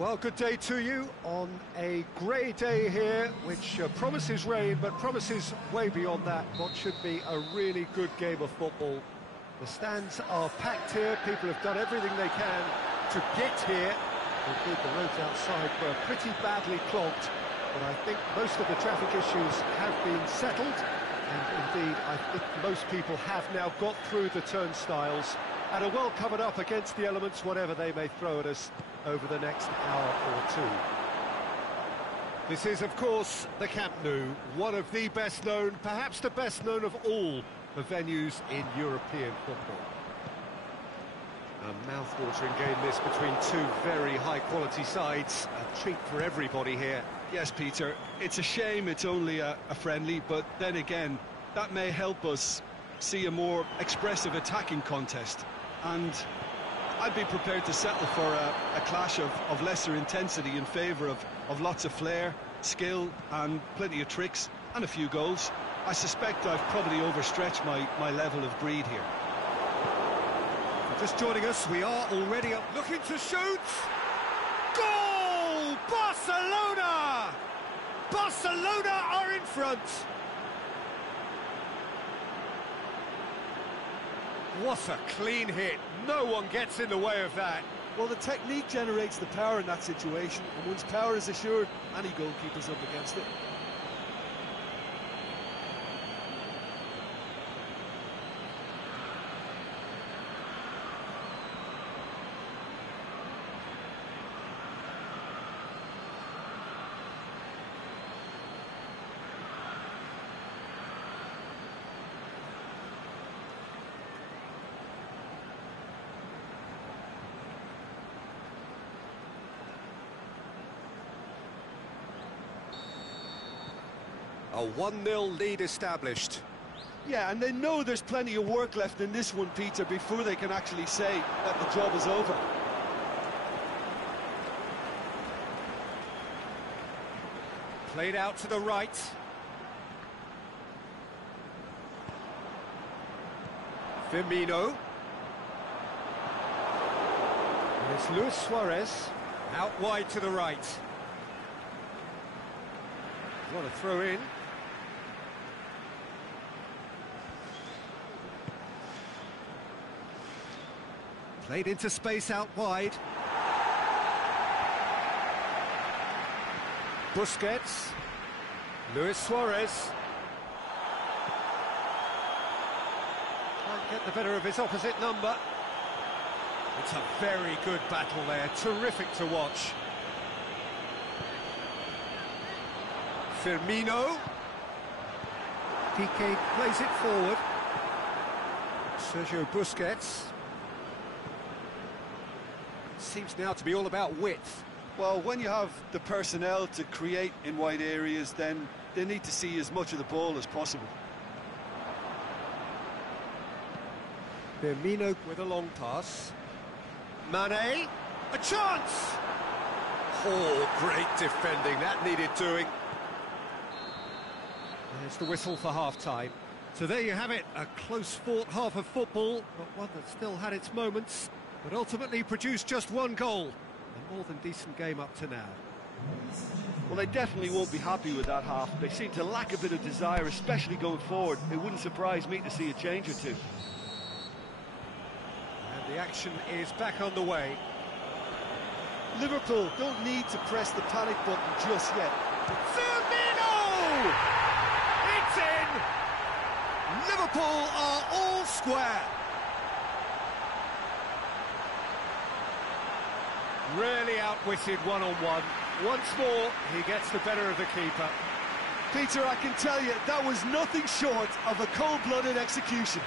Well, good day to you on a grey day here, which promises rain, but promises way beyond that what should be a really good game of football. The stands are packed here, people have done everything they can to get here. Indeed, the roads outside were pretty badly clogged, but I think most of the traffic issues have been settled, and indeed, I think most people have now got through the turnstiles and are well covered up against the elements, whatever they may throw at us over the next hour or two. This is, of course, the Camp Nou, one of the best known, perhaps the best known of all the venues in European football. A mouth-watering game this between two very high-quality sides. A treat for everybody here. Yes, Peter, it's a shame it's only a friendly, but then again, that may help us see a more expressive attacking contest. And I'd be prepared to settle for a clash of lesser intensity in favour of lots of flair, skill and plenty of tricks and a few goals. I suspect I've probably overstretched my level of greed here. Just joining us, we are already up, looking to shoot! Goal! Barcelona! Barcelona are in front! What a clean hit. No one gets in the way of that. Well, the technique generates the power in that situation, and once power is assured, any goalkeeper's up against it. A 1-0 lead established. Yeah, and they know there's plenty of work left in this one, Peter, before they can actually say that the job is over. Played out to the right. Firmino. And it's Luis Suarez. Out wide to the right. What a throw in. Played into space out wide. Busquets. Luis Suarez. Can't get the better of his opposite number. It's a very good battle there. Terrific to watch. Firmino. Piqué plays it forward. Sergio Busquets. Seems now to be all about width. Well, when you have the personnel to create in wide areas, then they need to see as much of the ball as possible. Firmino with a long pass. Mane, a chance! Oh, great defending, that needed doing. There's the whistle for half-time. So there you have it, a close-fought half of football, but one that still had its moments, but ultimately produced just one goal. A more than decent game up to now. Well, they definitely won't be happy with that half. They seem to lack a bit of desire, especially going forward. It wouldn't surprise me to see a change or two. And the action is back on the way. Liverpool don't need to press the panic button just yet. Firmino! It's in! Liverpool are all square. Really outwitted one-on-one. Once more, he gets the better of the keeper. Peter, I can tell you, that was nothing short of a cold-blooded execution.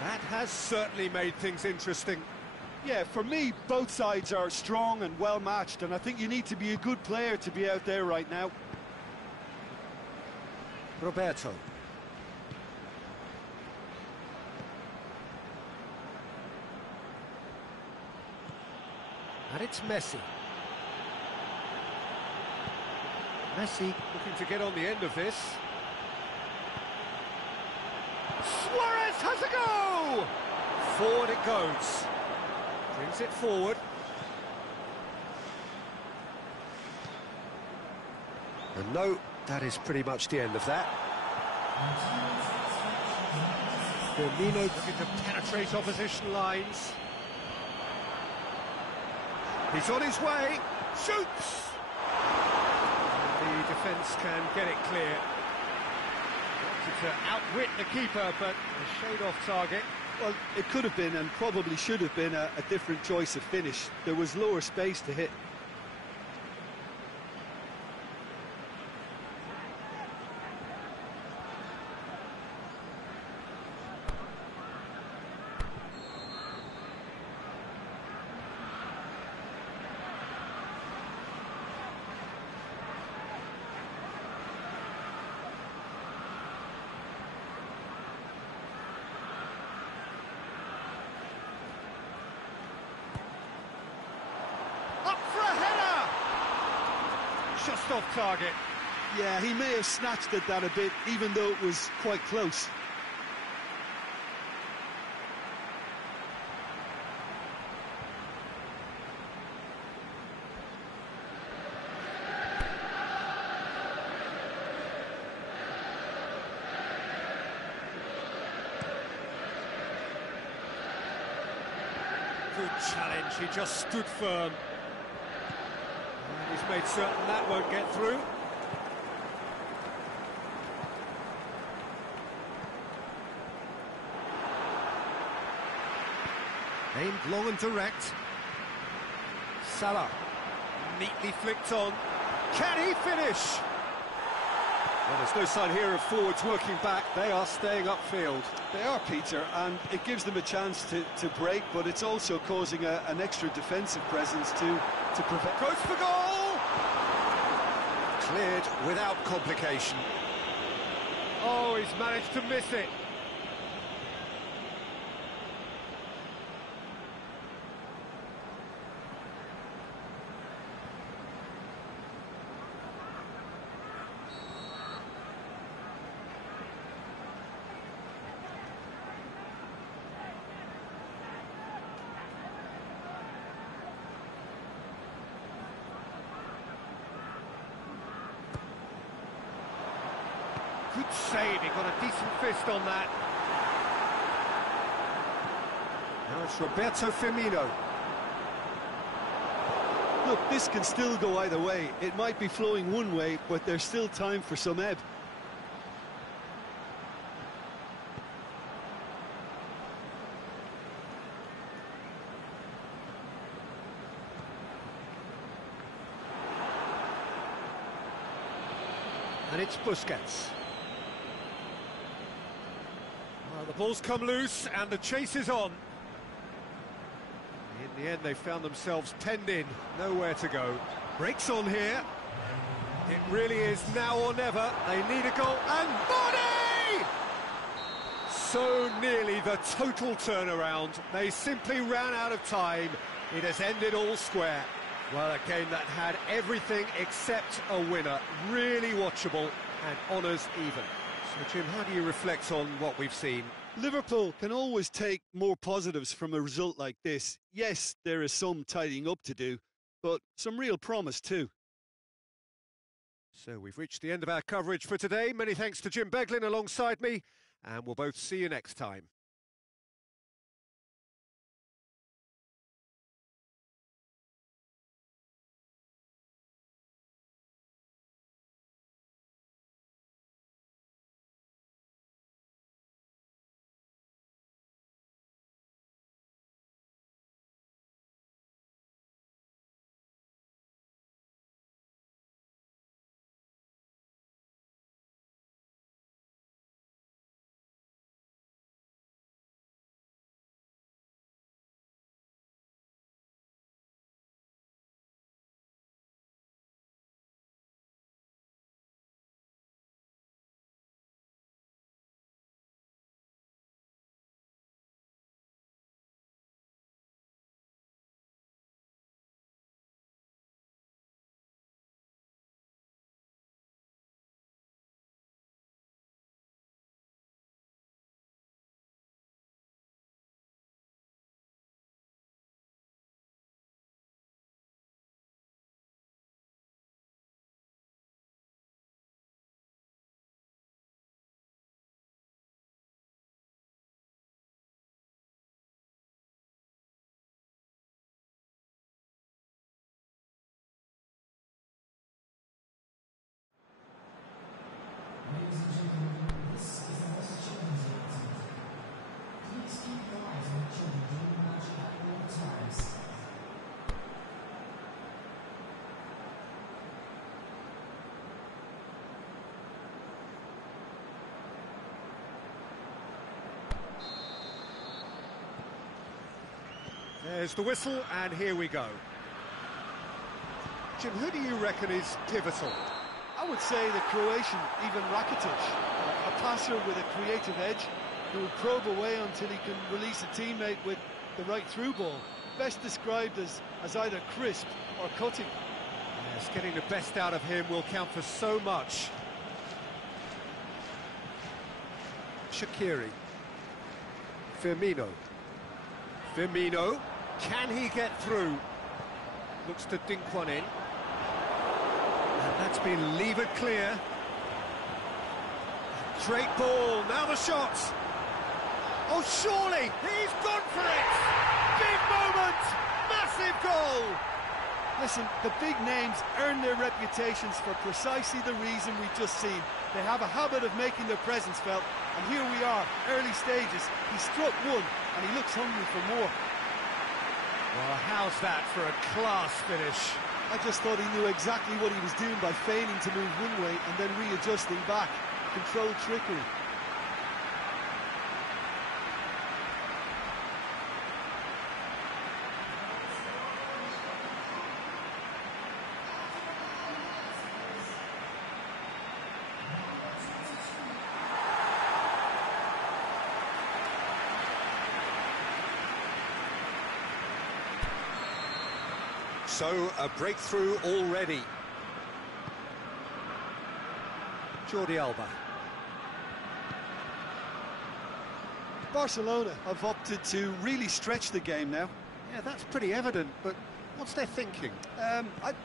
That has certainly made things interesting. Yeah, for me, both sides are strong and well matched, and I think you need to be a good player to be out there right now. Roberto. And it's Messi. Messi looking to get on the end of this. Suarez has a go! Forward it goes. Brings it forward. And no, that is pretty much the end of that. Firmino looking to penetrate opposition lines. He's on his way, shoots! And the defence can get it clear. Wanted to outwit the keeper, but a shade off target. Well, it could have been and probably should have been a different choice of finish. There was lower space to hit. Just off target. Yeah, he may have snatched at that a bit, even though it was quite close. Good challenge, he just stood firm. He's made certain that won't get through. Aimed long and direct. Salah, neatly flicked on. Can he finish? Well, there's no sign here of forwards working back. They are staying upfield. They are, Peter, and it gives them a chance to break, but it's also causing an extra defensive presence to prevent... Goes for goal! Cleared without complication. Oh, he's managed to miss it. Good save, he got a decent fist on that. Now it's Roberto Firmino. Look, this can still go either way. It might be flowing one way, but there's still time for some ebb. And it's Busquets. Well, the ball's come loose and the chase is on. In the end, they found themselves penned in, nowhere to go. Breaks on here. It really is now or never. They need a goal and body! So nearly the total turnaround. They simply ran out of time. It has ended all square. Well, a game that had everything except a winner. Really watchable and honours even. So, Jim, how do you reflect on what we've seen? Liverpool can always take more positives from a result like this. Yes, there is some tidying up to do, but some real promise too. So we've reached the end of our coverage for today. Many thanks to Jim Beglin alongside me, and we'll both see you next time. There's the whistle, and here we go. Jim, who do you reckon is pivotal? I would say the Croatian, Ivan Rakitic, a passer with a creative edge who will probe away until he can release a teammate with the right through ball. Best described as either crisp or cutting. Yes, getting the best out of him will count for so much. Shaqiri. Firmino. Firmino. Can he get through? Looks to dink one in. And that's been levered clear. Great ball, now the shot. Oh, surely, he's gone for it! Big moment, massive goal! Listen, the big names earn their reputations for precisely the reason we've just seen. They have a habit of making their presence felt, and here we are, early stages. He struck one, and he looks hungry for more. Well, how's that for a class finish? I just thought he knew exactly what he was doing by feigning to move one way and then readjusting back. Controlled trickery. So, a breakthrough already. Jordi Alba. Barcelona have opted to really stretch the game now. Yeah, that's pretty evident, but what's their thinking?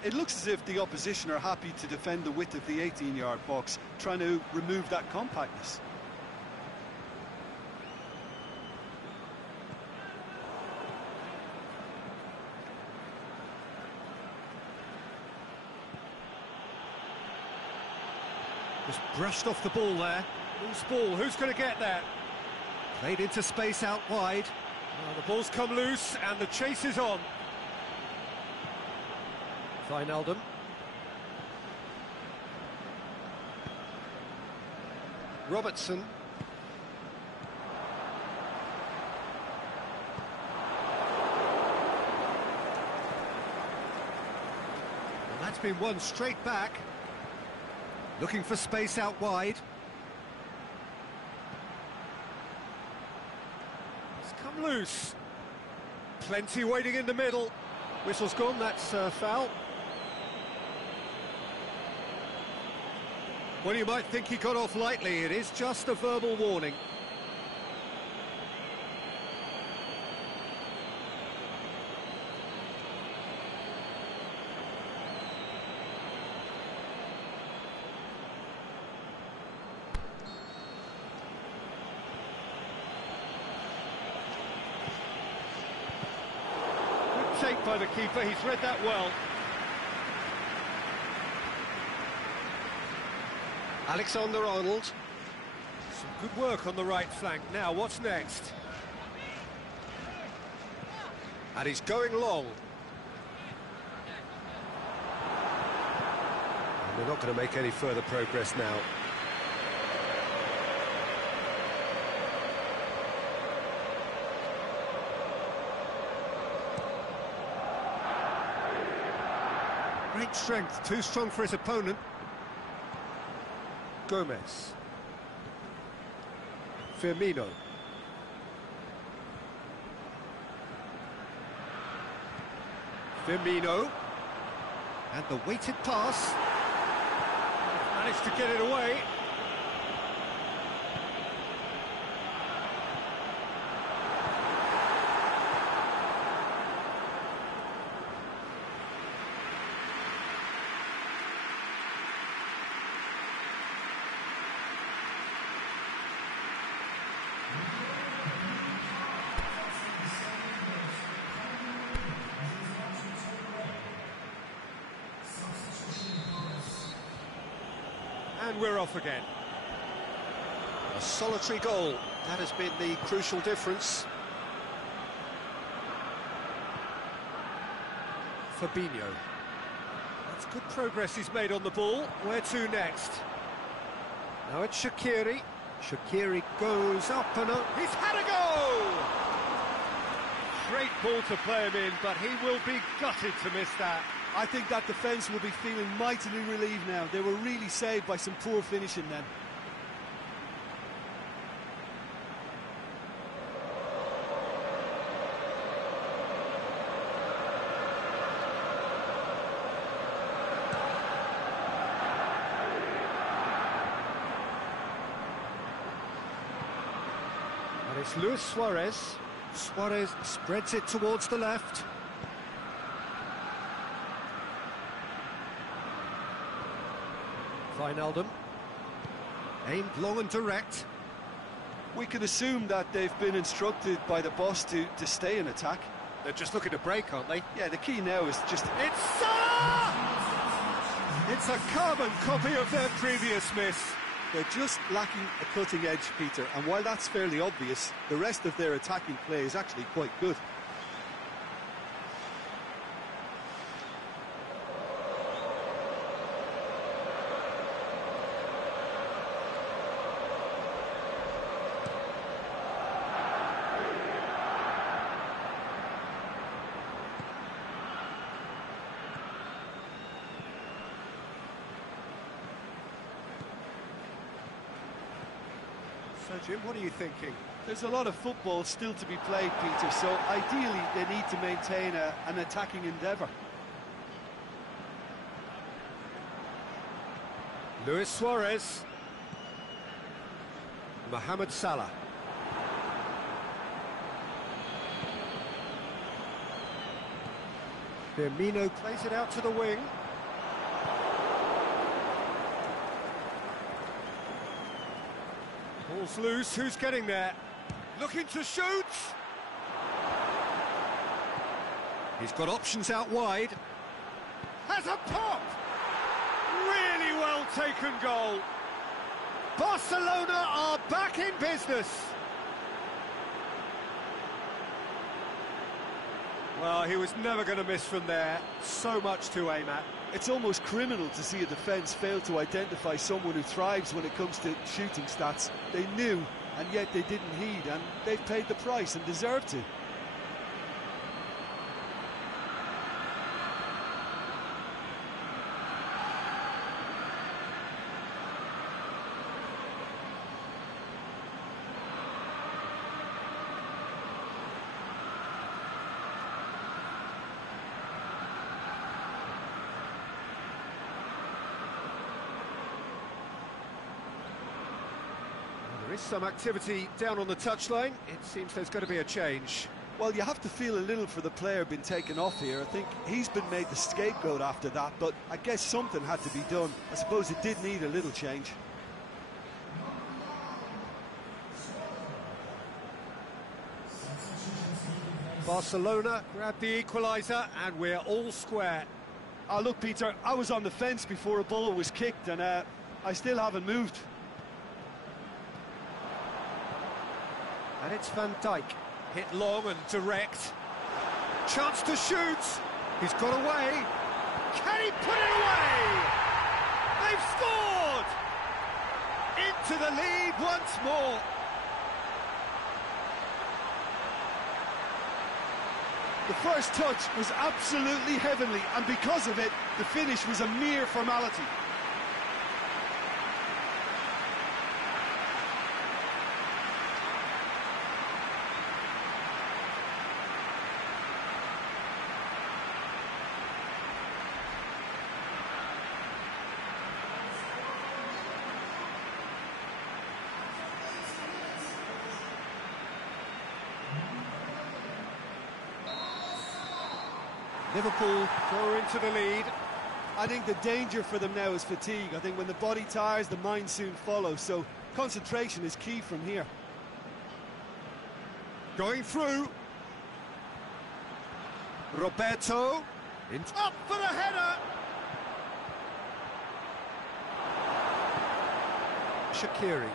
It looks as if the opposition are happy to defend the width of the 18-yard box, trying to remove that compactness. Just brushed off the ball there. Loose ball, who's going to get that? Played into space out wide. Oh, the ball's come loose and the chase is on. Thuanlv. Robertson. And that's been won straight back. Looking for space out wide. It's come loose. Plenty waiting in the middle. Whistle's gone, that's foul. Well, you might think he got off lightly. It is just a verbal warning. Take by the keeper, he's read that well. Alexander-Arnold. Some good work on the right flank. Now, what's next? And he's going long. And they're not going to make any further progress now. Great strength, too strong for his opponent. Gomez. Firmino. Firmino. And the weighted pass. Managed to get it away. And we're off again. A solitary goal. That has been the crucial difference. Fabinho. That's good progress he's made on the ball. Where to next? Now it's Shaqiri. Shaqiri goes up and up. He's had a go! Great ball to play him in, but he will be gutted to miss that. I think that defence will be feeling mightily relieved now. They were really saved by some poor finishing then. And it's Luis Suarez. Suarez spreads it towards the left. Thuanlv. Aimed long and direct. We can assume that they've been instructed by the boss to stay in attack. They're just looking to break, aren't they? Yeah, the key now is just... It's Salah! It's a carbon copy of their previous miss. They're just lacking a cutting edge, Peter, and while that's fairly obvious, the rest of their attacking play is actually quite good. So, Jim, what are you thinking? There's a lot of football still to be played, Peter, so ideally they need to maintain an attacking endeavour. Luis Suarez. Mohamed Salah. Firmino plays it out to the wing. Ball's loose, who's getting there? Looking to shoot! He's got options out wide. Has a pop! Really well taken goal. Barcelona are back in business. Well, he was never going to miss from there. So much to aim at. It's almost criminal to see a defence fail to identify someone who thrives when it comes to shooting stats. They knew, and yet they didn't heed, and they've paid the price and deserve to. There is some activity down on the touchline. It seems there's going to be a change. Well, you have to feel a little for the player being taken off here. I think he's been made the scapegoat after that, but I guess something had to be done. I suppose it did need a little change. Barcelona grab the equaliser, and we're all square. Oh, look, Peter, I was on the fence before a ball was kicked, and I still haven't moved. And it's Van Dijk, hit long and direct. Chance to shoot. He's got away. Can he put it away? They've scored! Into the lead once more. The first touch was absolutely heavenly, and because of it, the finish was a mere formality. Liverpool go into the lead. I think the danger for them now is fatigue. I think when the body tires, the mind soon follows, so concentration is key from here. Going through. Roberto. Up for the header. Shaqiri.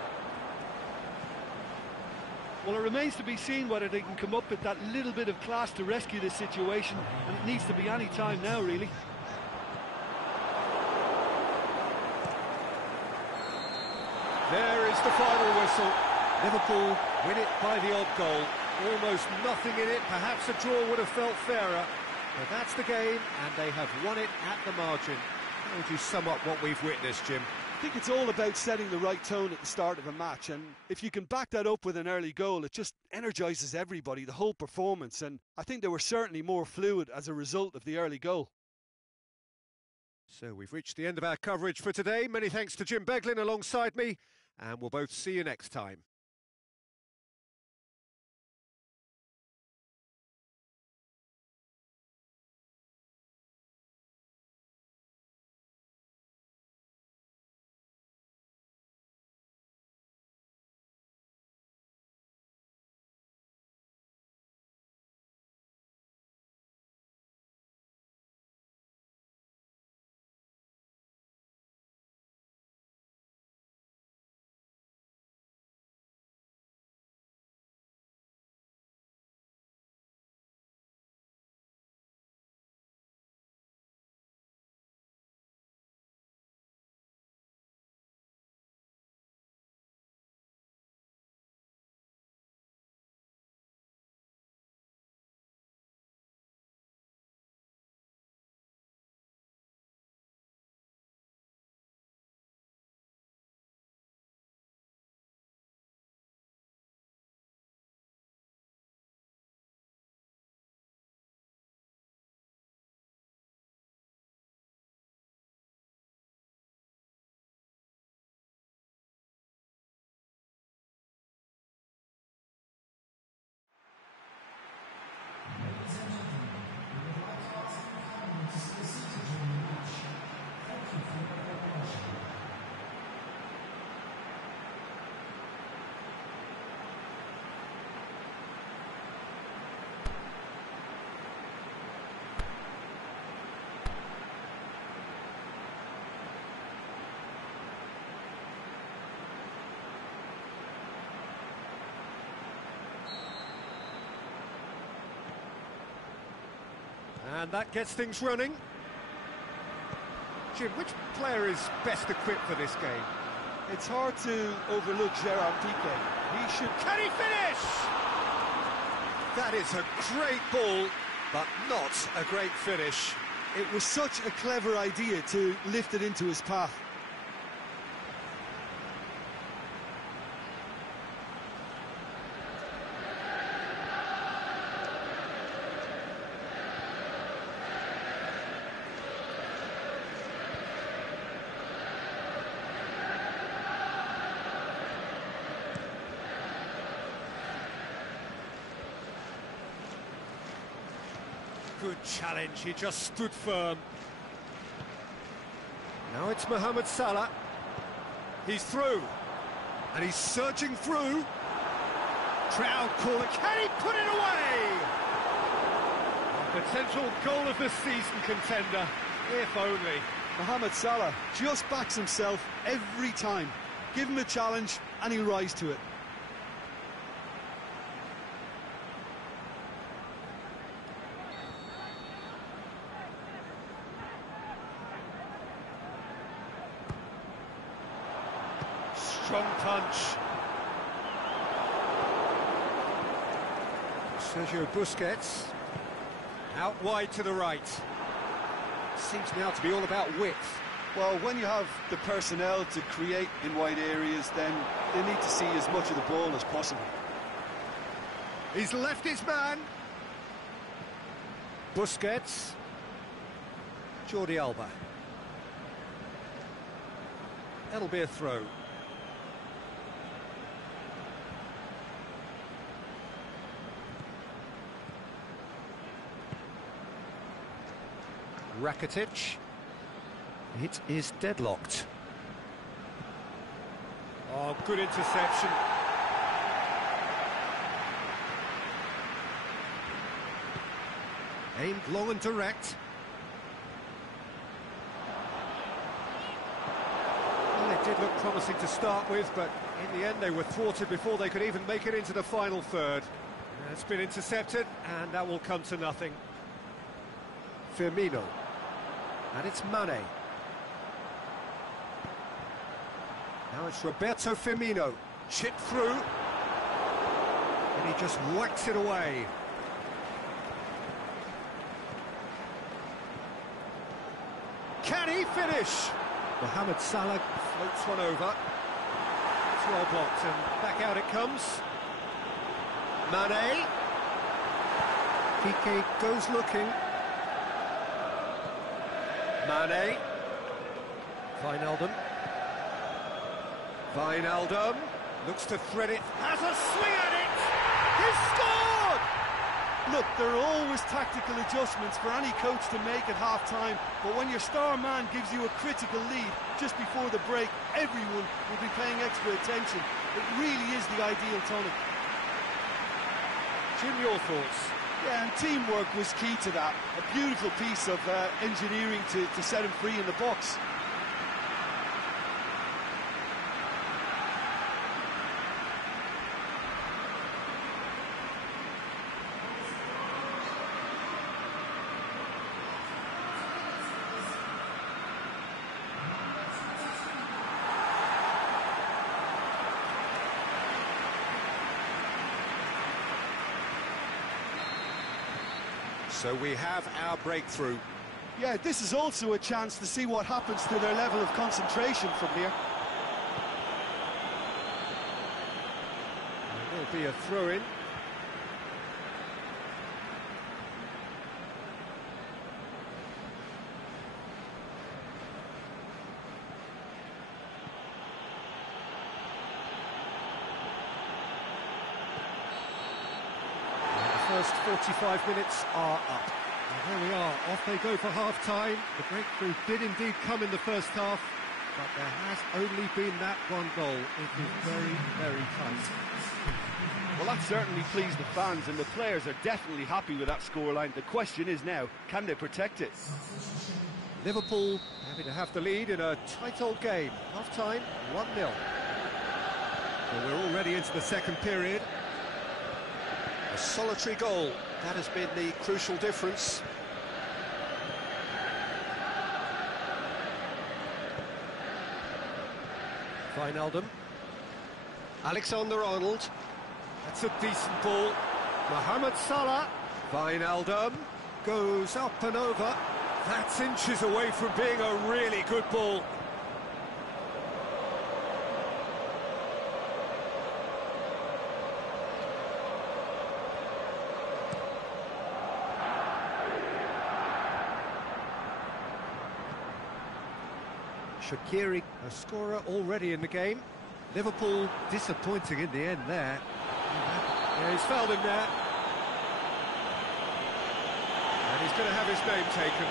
Well, it remains to be seen whether they can come up with that little bit of class to rescue this situation, and it needs to be any time now, really. There is the final whistle. Liverpool win it by the odd goal. Almost nothing in it. Perhaps a draw would have felt fairer. But that's the game, and they have won it at the margin. How would you sum up what we've witnessed, Jim? I think it's all about setting the right tone at the start of a match, and if you can back that up with an early goal, it just energises everybody, the whole performance, and I think they were certainly more fluid as a result of the early goal. So we've reached the end of our coverage for today. Many thanks to Jim Beglin alongside me, and we'll both see you next time. And that gets things running. Jim, which player is best equipped for this game? It's hard to overlook Gerard Piqué. He should... Can he finish? That is a great ball, but not a great finish. It was such a clever idea to lift it into his path. Good challenge, he just stood firm. Now it's Mohamed Salah. He's through, and he's surging through. Crowd call it. Can he put it away? A potential goal of the season contender, if only. Mohamed Salah just backs himself every time. Give him a challenge, and he'll rise to it. Strong punch. Sergio Busquets. Out wide to the right. Seems now to be all about width. Well, when you have the personnel to create in wide areas, then they need to see as much of the ball as possible. He's left his man. Busquets. Jordi Alba. That'll be a throw. Rakitic. It is deadlocked. Oh, good interception. Aimed long and direct. Well, it did look promising to start with, but in the end they were thwarted before they could even make it into the final third. It's been intercepted, and that will come to nothing. Firmino. And it's Mane. Now it's Roberto Firmino. Chip through. And he just whacks it away. Can he finish? Mohamed Salah floats one over. It's well blocked, and back out it comes. Mane. Piqué goes looking. Mane. Wijnaldum looks to thread it, has a swing at it! He's scored! Look, there are always tactical adjustments for any coach to make at half-time, but when your star man gives you a critical lead just before the break, everyone will be paying extra attention. It really is the ideal tonic. Jim, your thoughts? Yeah, and teamwork was key to that. A beautiful piece of engineering to set him free in the box. So we have our breakthrough. Yeah, this is also a chance to see what happens to their level of concentration from here. There'll be a throw-in. First 45 minutes are up. And there we are, off they go for half-time. The breakthrough did indeed come in the first half, but there has only been that one goal. It is very, very tight. Well, that certainly pleased the fans, and the players are definitely happy with that scoreline. The question is now, can they protect it? Liverpool happy to have the lead in a tight old game. Half-time, 1-0. Well, we're already into the second period. A solitary goal, that has been the crucial difference. Wijnaldum. Alexander-Arnold. That's a decent ball. Mohamed Salah. Wijnaldum goes up and over. That's inches away from being a really good ball. Shaqiri, a scorer already in the game. Liverpool disappointing in the end there. Yeah, he's fouled him there. And he's going to have his name taken.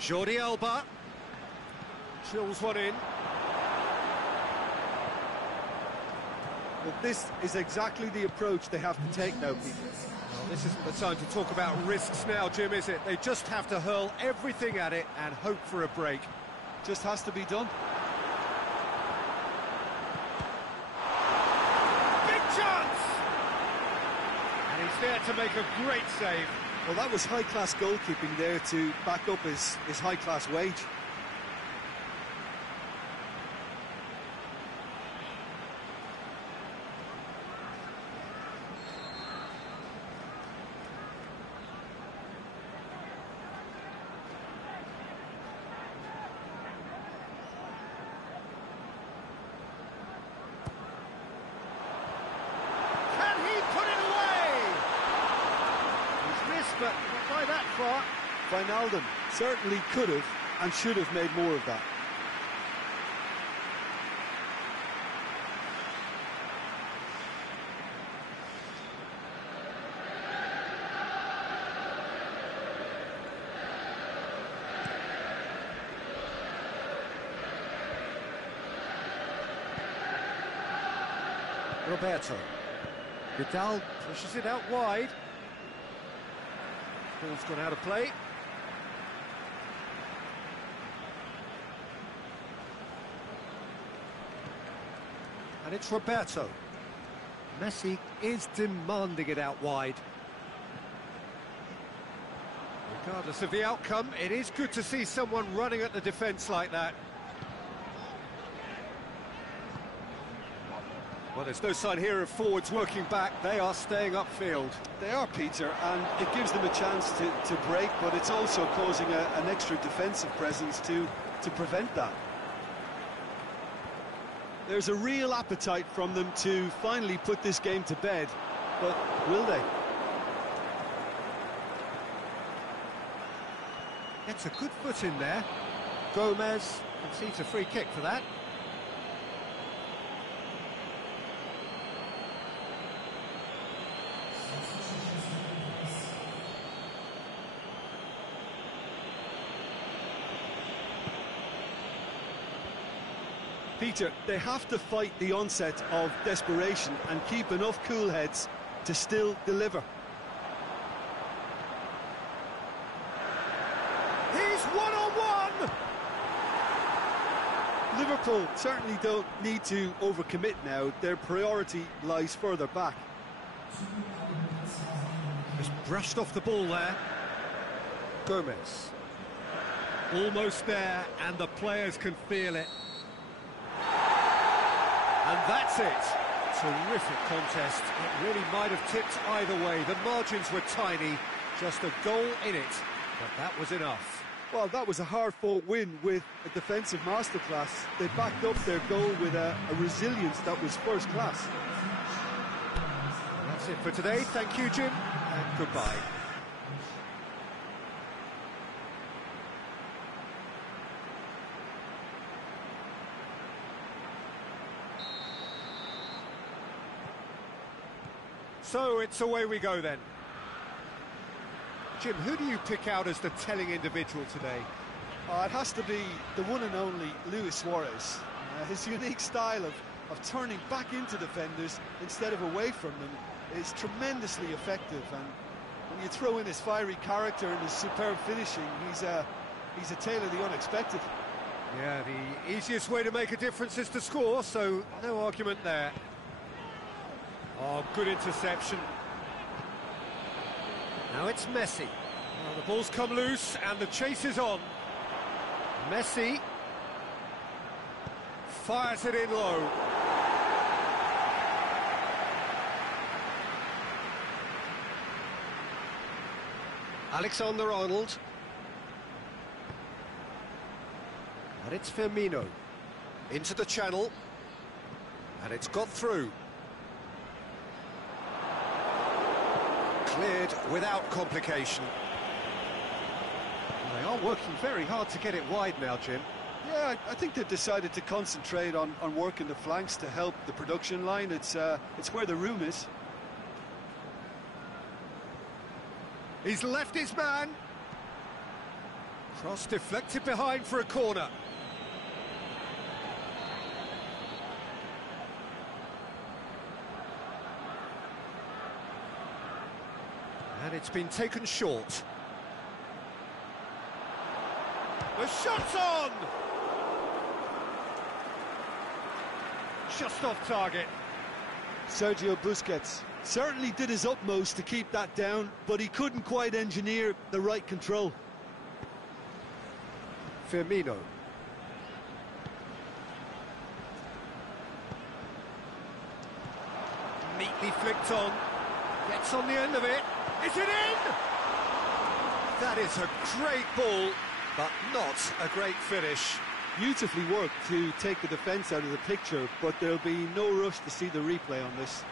Jordi Alba drills one in. Well, this is exactly the approach they have to take now, people. Well, this isn't the time to talk about risks now, Jim, is it? They just have to hurl everything at it and hope for a break. Just has to be done. Big chance! And he's there to make a great save. Well, that was high-class goalkeeping there to back up his high-class wage. But not by that far. Wijnaldum certainly could have and should have made more of that. Roberto. Vidal pushes it out wide. Ball's gone out of play. And it's Roberto. Messi is demanding it out wide. Regardless of the outcome, it is good to see someone running at the defence like that. Well, there's no sign here of forwards working back. They are staying upfield. They are, Peter, and it gives them a chance to break, but it's also causing an extra defensive presence to prevent that. There's a real appetite from them to finally put this game to bed, but will they? Gets a good foot in there. Gomez concedes a free kick for that. Peter, they have to fight the onset of desperation and keep enough cool heads to still deliver. He's one-on-one! Liverpool certainly don't need to overcommit now. Their priority lies further back. Just brushed off the ball there. Gomez. Almost there, and the players can feel it. And that's it. Terrific contest. It really might have tipped either way. The margins were tiny, just a goal in it, but that was enough. Well, that was a hard-fought win with a defensive masterclass. They backed up their goal with a resilience that was first class. And that's it for today. Thank you, Jim, and goodbye. So it's away we go then. Jim, who do you pick out as the telling individual today? It has to be the one and only Luis Suarez. His unique style of turning back into defenders instead of away from them is tremendously effective, and when you throw in his fiery character and his superb finishing, he's a tale of the unexpected. Yeah, the easiest way to make a difference is to score, so no argument there. Oh, good interception. Now it's Messi. Well, the ball's come loose and the chase is on. Messi fires it in low. Alexander-Arnold. And it's Firmino. Into the channel. And it's got through. Cleared without complication. They are working very hard to get it wide now, Jim. Yeah, I think they've decided to concentrate on working the flanks to help the production line. It's where the room is. He's left his man. Cross deflected behind for a corner. And it's been taken short. The shot's on! Just off target. Sergio Busquets certainly did his utmost to keep that down, but he couldn't quite engineer the right control. Firmino. Neatly flicked on. Gets on the end of it. Is it in? That is a great ball, but not a great finish. Beautifully worked to take the defence out of the picture, but there'll be no rush to see the replay on this.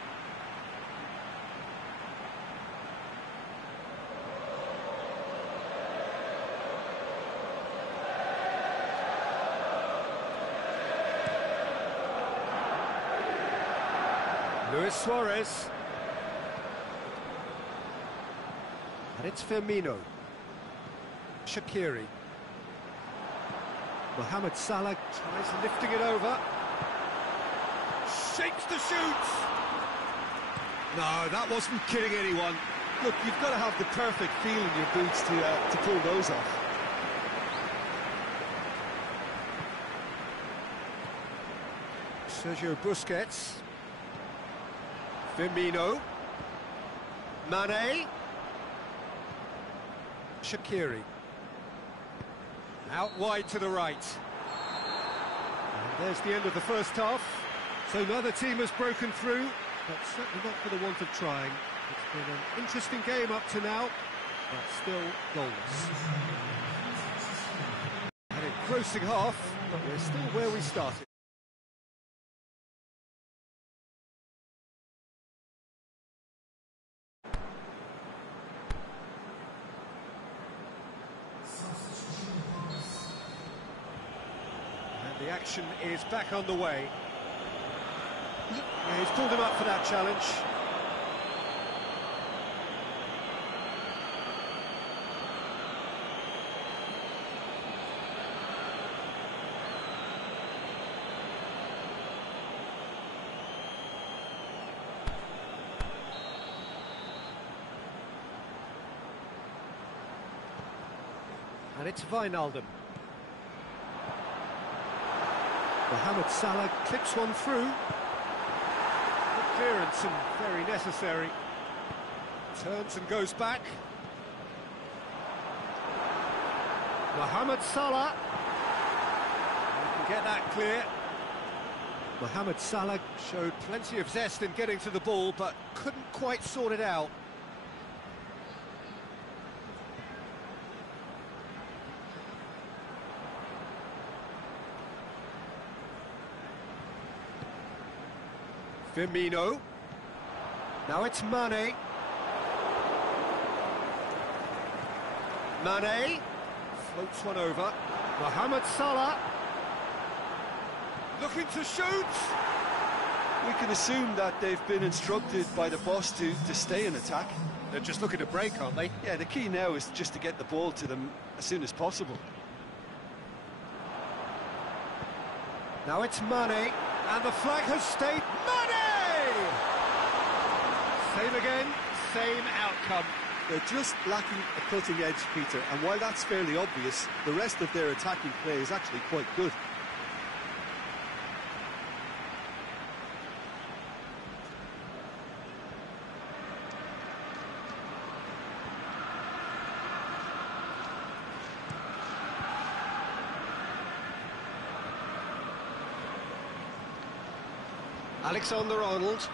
Luis Suarez. And it's Firmino. Shaqiri. Mohamed Salah tries lifting it over. Shakes to shoot. No, that wasn't kidding anyone. Look, you've got to have the perfect feel in your boots to pull those off. Sergio Busquets. Firmino. Mane. Shaqiri. Out wide to the right. And there's the end of the first half. So neither team has broken through, but certainly not for the want of trying. It's been an interesting game up to now, but still goalless. An engrossing half, but we're still where we started. And the action is back on the way. Yeah, he's pulled him up for that challenge. And it's Wijnaldum. Mohamed Salah clips one through. Good clearance and very necessary. Turns and goes back. Mohamed Salah. You can get that clear. Mohamed Salah showed plenty of zest in getting to the ball, but couldn't quite sort it out. Firmino. Now it's Mane. Mane floats one over. Mohamed Salah looking to shoot. We can assume that they've been instructed by the boss to stay in attack. They're just looking to break, aren't they? Yeah, the key now is just to get the ball to them as soon as possible. Now it's Mane, and the flag has stayed. Mane! Same again, same outcome. They're just lacking a cutting edge, Peter, and while that's fairly obvious, the rest of their attacking play is actually quite good. Alexander-Arnold.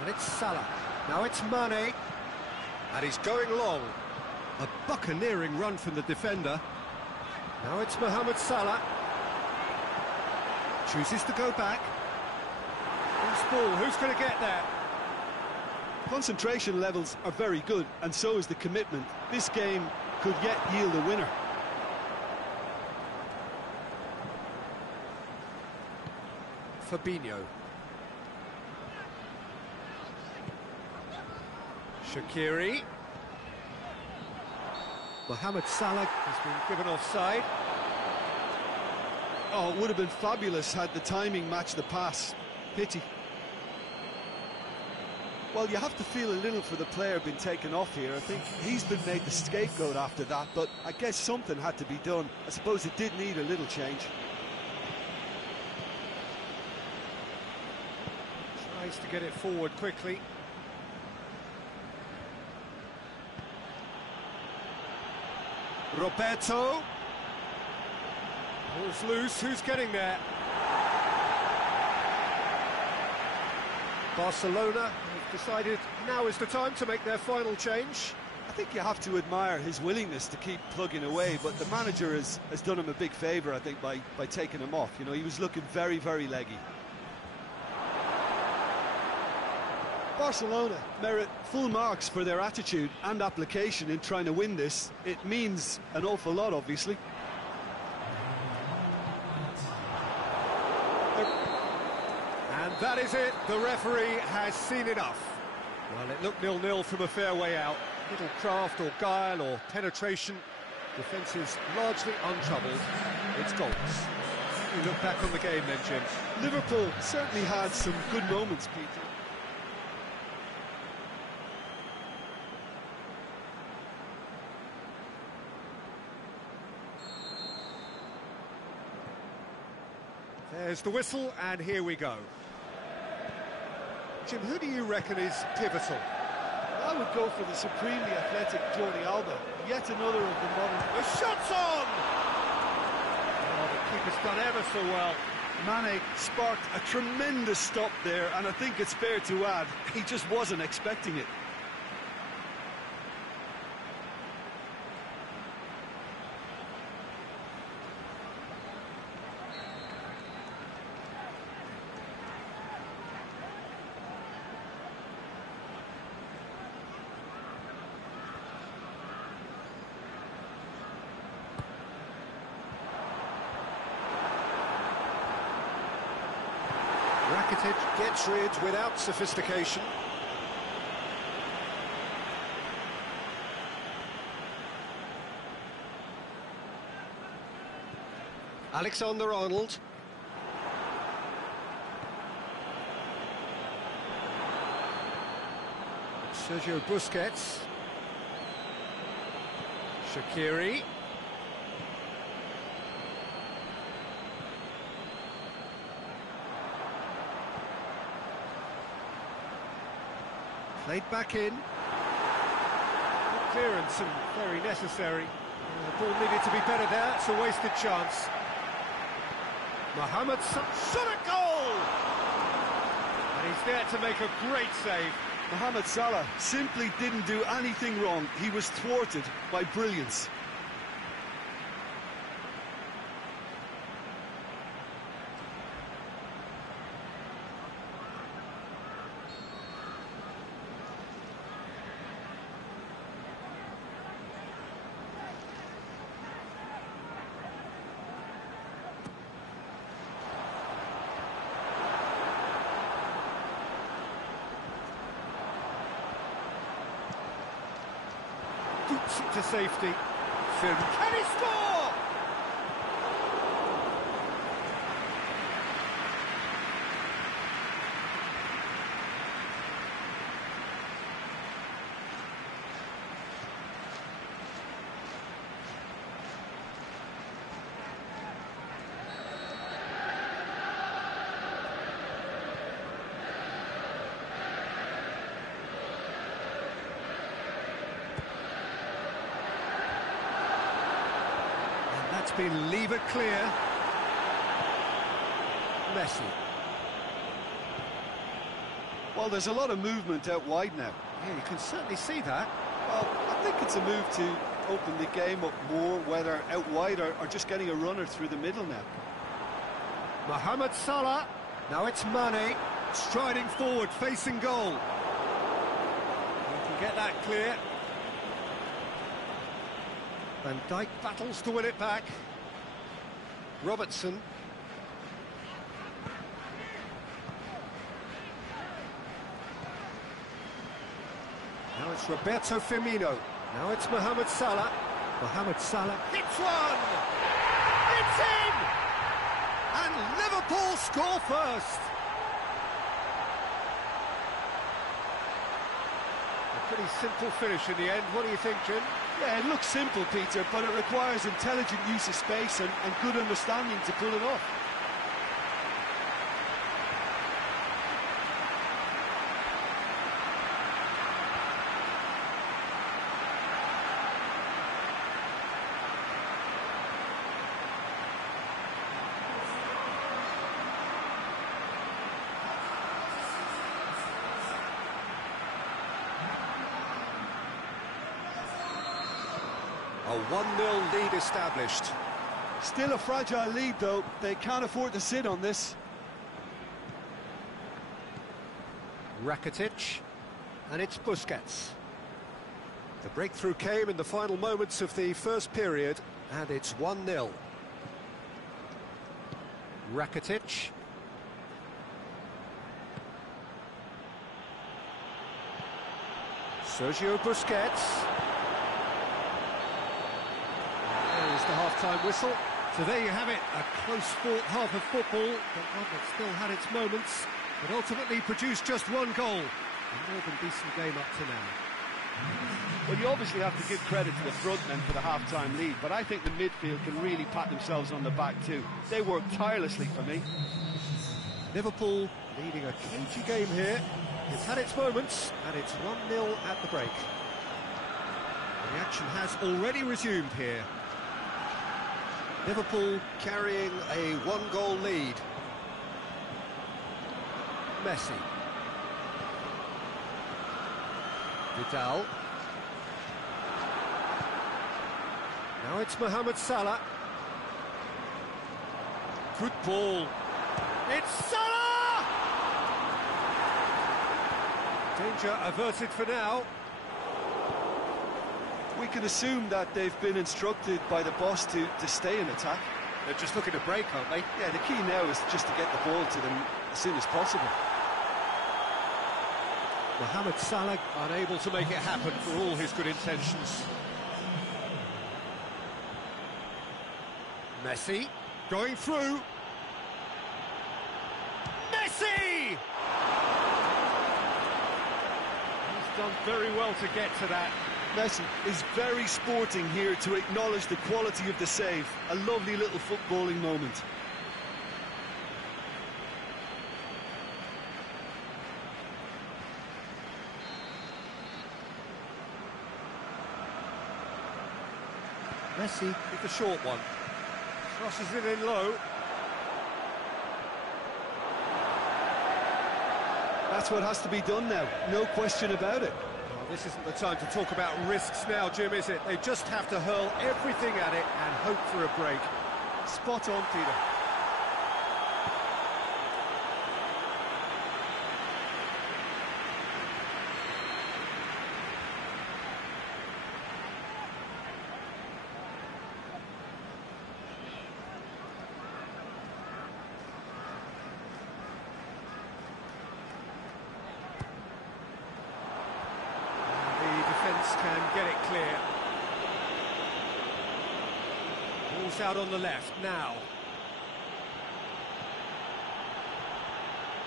And it's Salah. Now it's Mane. And he's going long. A buccaneering run from the defender. Now it's Mohamed Salah. Chooses to go back. Who's ball? Who's going to get there? Concentration levels are very good, and so is the commitment. This game could yet yield a winner. Fabinho. Shaqiri. Mohamed Salah has been given offside. Oh, it would have been fabulous had the timing matched the pass. Pity. Well, you have to feel a little for the player being taken off here. I think he's been made the scapegoat after that, but I guess something had to be done. I suppose it did need a little change. Tries to get it forward quickly. Roberto. Ball's loose, who's getting there? Barcelona have decided now is the time to make their final change. I think you have to admire his willingness to keep plugging away, but the manager has done him a big favour, I think, by taking him off. You know, he was looking very, very leggy. Barcelona merit full marks for their attitude and application in trying to win this. It means an awful lot, obviously. And that is it. The referee has seen enough. Well, it looked 0-0 from a fair way out. Little craft or guile or penetration. Defence is largely untroubled. It's goals. You look back on the game then, Jim. Liverpool certainly had some good moments, Peter. There's the whistle, and here we go. Jim, who do you reckon is pivotal? I would go for the supremely athletic Jordi Alba, yet another of the modern... The shot's on! Oh, the keeper's done ever so well. Mane sparked a tremendous stop there, and I think it's fair to add, he just wasn't expecting it. Rakitic gets rid without sophistication. Alexander-Arnold. Sergio Busquets. Shaqiri. Played back in. Good clearance and very necessary. The ball needed to be better there. It's a wasted chance. Mohamed shot a goal! And he's there to make a great save. Mohamed Salah simply didn't do anything wrong. He was thwarted by brilliance. Dupes it to safety. Can he score? That's been lever clear. Messi. Well, there's a lot of movement out wide now. Yeah, you can certainly see that. Well, I think it's a move to open the game up more, whether out wide or just getting a runner through the middle now. Mohamed Salah. Now it's Mane, striding forward, facing goal. You can get that clear. Van Dijk battles to win it back. Robertson. Now it's Roberto Firmino. Now it's Mohamed Salah. Mohamed Salah hits one! It's in! And Liverpool score first! A pretty simple finish in the end. What do you think, Jim? Yeah, it looks simple, Peter, but it requires intelligent use of space and good understanding to pull it off. A 1-0 lead established. Still a fragile lead, though. They can't afford to sit on this. Rakitic, and it's Busquets. The breakthrough came in the final moments of the first period, and it's 1-0. Rakitic. Sergio Busquets. There's the half-time whistle. So there you have it, a close-fought half of football, but one that still had its moments, but ultimately produced just one goal. A more than decent game up to now. Well, you obviously have to give credit to the front men for the half-time lead, but I think the midfield can really pat themselves on the back too. They work tirelessly for me. Liverpool leading a cagey game here. It's had its moments, and it's 1-0 at the break. The action has already resumed here. Liverpool carrying a one-goal lead. Messi. Vidal. Now it's Mohamed Salah. Good ball. It's Salah! Danger averted for now. We can assume that they've been instructed by the boss to stay in attack. They're just looking to break, aren't they? Yeah, the key now is just to get the ball to them as soon as possible. Mohamed Salah unable to make it happen for all his good intentions. Messi going through. Messi! He's done very well to get to that. Messi is very sporting here to acknowledge the quality of the save. A lovely little footballing moment. Messi with the short one. Crosses it in low. That's what has to be done now, no question about it. Well, this isn't the time to talk about risks now, Jim, is it? They just have to hurl everything at it and hope for a break. Spot on, Peter. Can get it clear. Ball's out on the left now.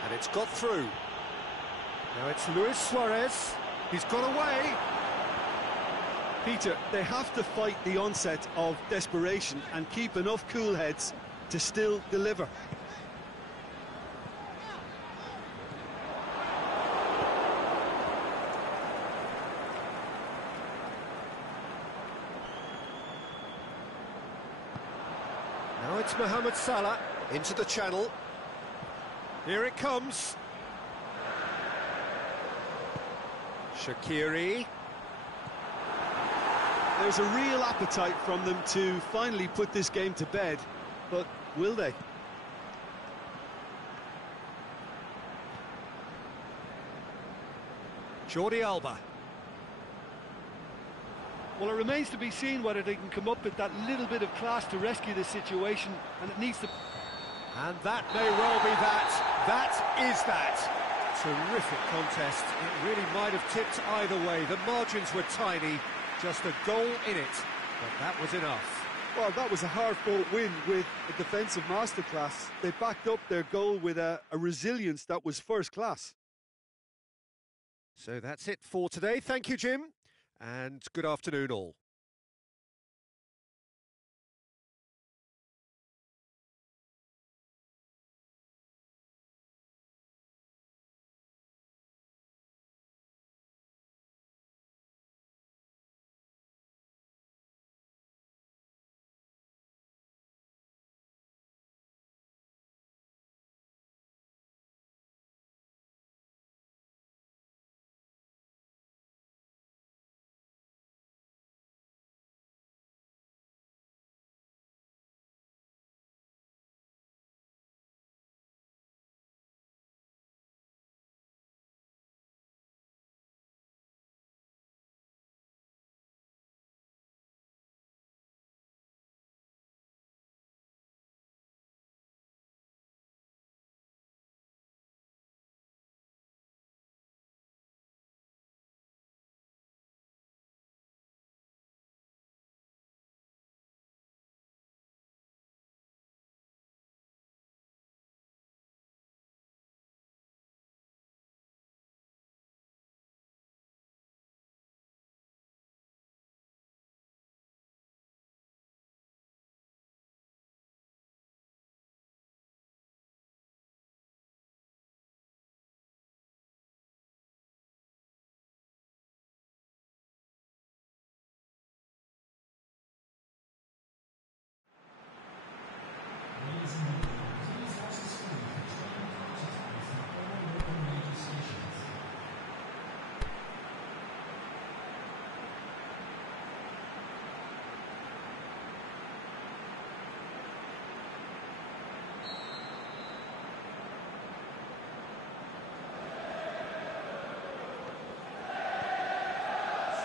And it's got through. Now it's Luis Suarez. He's got away. Peter, they have to fight the onset of desperation and keep enough cool heads to still deliver. Now it's Mohamed Salah into the channel. Here it comes. Shaqiri. There's a real appetite from them to finally put this game to bed, but will they? Jordi Alba. Well, it remains to be seen whether they can come up with that little bit of class to rescue this situation, and it needs to... And that may well be that. That is that. Terrific contest. It really might have tipped either way. The margins were tiny, just a goal in it, but that was enough. Well, that was a hard-fought win with a defensive masterclass. They backed up their goal with a resilience that was first class. So that's it for today. Thank you, Jim, and good afternoon all.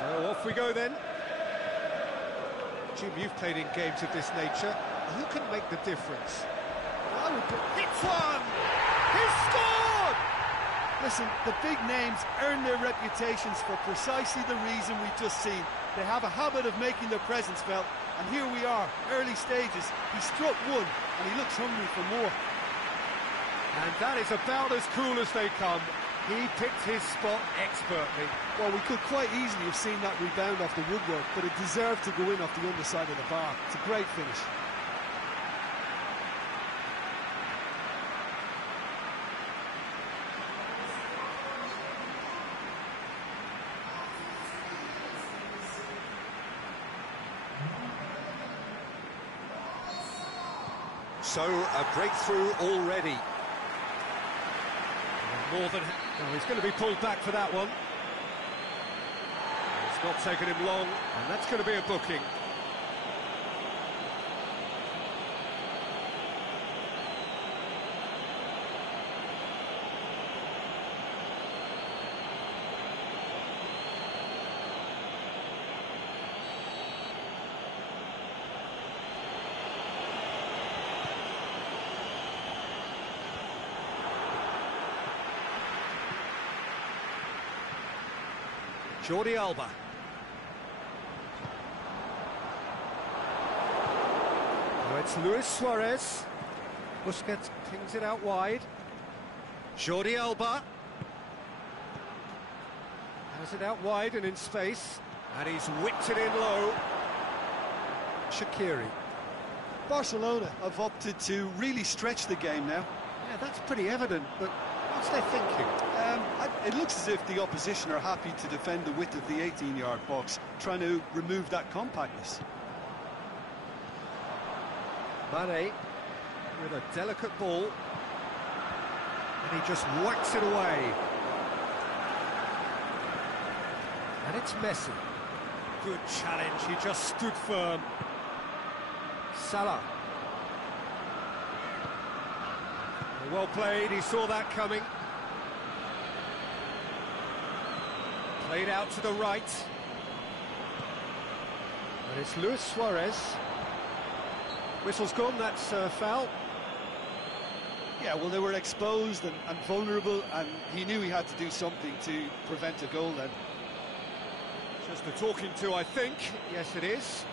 So off we go then. Jim, you've played in games of this nature. Who can make the difference? I would hits one! He's scored! Listen, the big names earn their reputations for precisely the reason we've just seen. They have a habit of making their presence felt, and here we are, early stages. He struck one, and he looks hungry for more. And that is about as cool as they come. He picked his spot expertly. Well, we could quite easily have seen that rebound off the woodwork, but it deserved to go in off the underside of the bar. It's a great finish. So, a breakthrough already. More than... Oh, he's going to be pulled back for that one. It's not taken him long, and that's going to be a booking. Jordi Alba. Now it's Luis Suarez. Busquets pings it out wide. Jordi Alba. Has it out wide and in space. And he's whipped it in low. Shaqiri. Barcelona have opted to really stretch the game now. Yeah, that's pretty evident, but what's they thinking? It looks as if the opposition are happy to defend the width of the 18-yard box, trying to remove that compactness. Mane with a delicate ball, and he just whacks it away. And it's Messi. Good challenge, he just stood firm. Salah. Well played, he saw that coming. Played out to the right. And it's Luis Suarez. Whistle's gone, that's foul. Yeah, well, they were exposed and vulnerable, and he knew he had to do something to prevent a goal then. Just a talking to, I think. Yes, it is.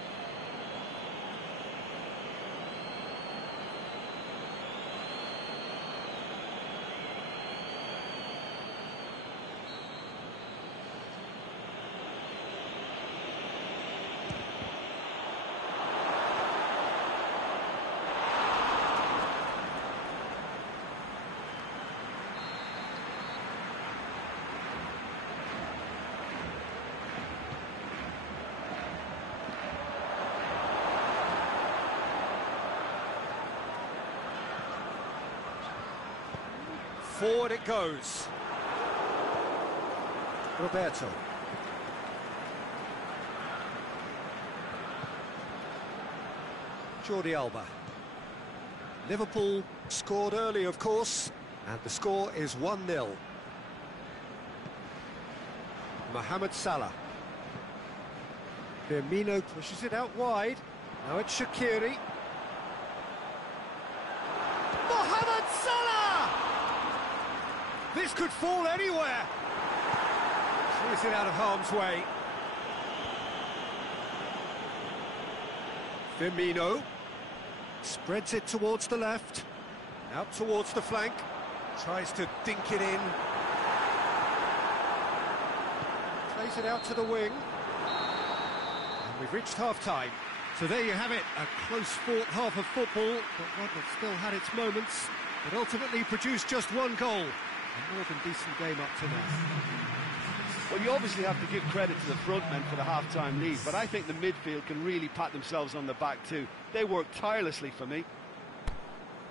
Forward it goes. Roberto. Jordi Alba. Liverpool scored early, of course, and the score is 1-0. Mohamed Salah. Firmino pushes it out wide. Now it's Shaqiri. Mohamed Salah! This could fall anywhere. Clears it out of harm's way. Firmino spreads it towards the left, out towards the flank, tries to dink it in. Plays it out to the wing. And we've reached half-time. So there you have it, a close-fought half of football, but one that still had its moments, but ultimately produced just one goal. A more than decent game up to now. Well, you obviously have to give credit to the front men for the half-time lead, but I think the midfield can really pat themselves on the back too. They worked tirelessly for me.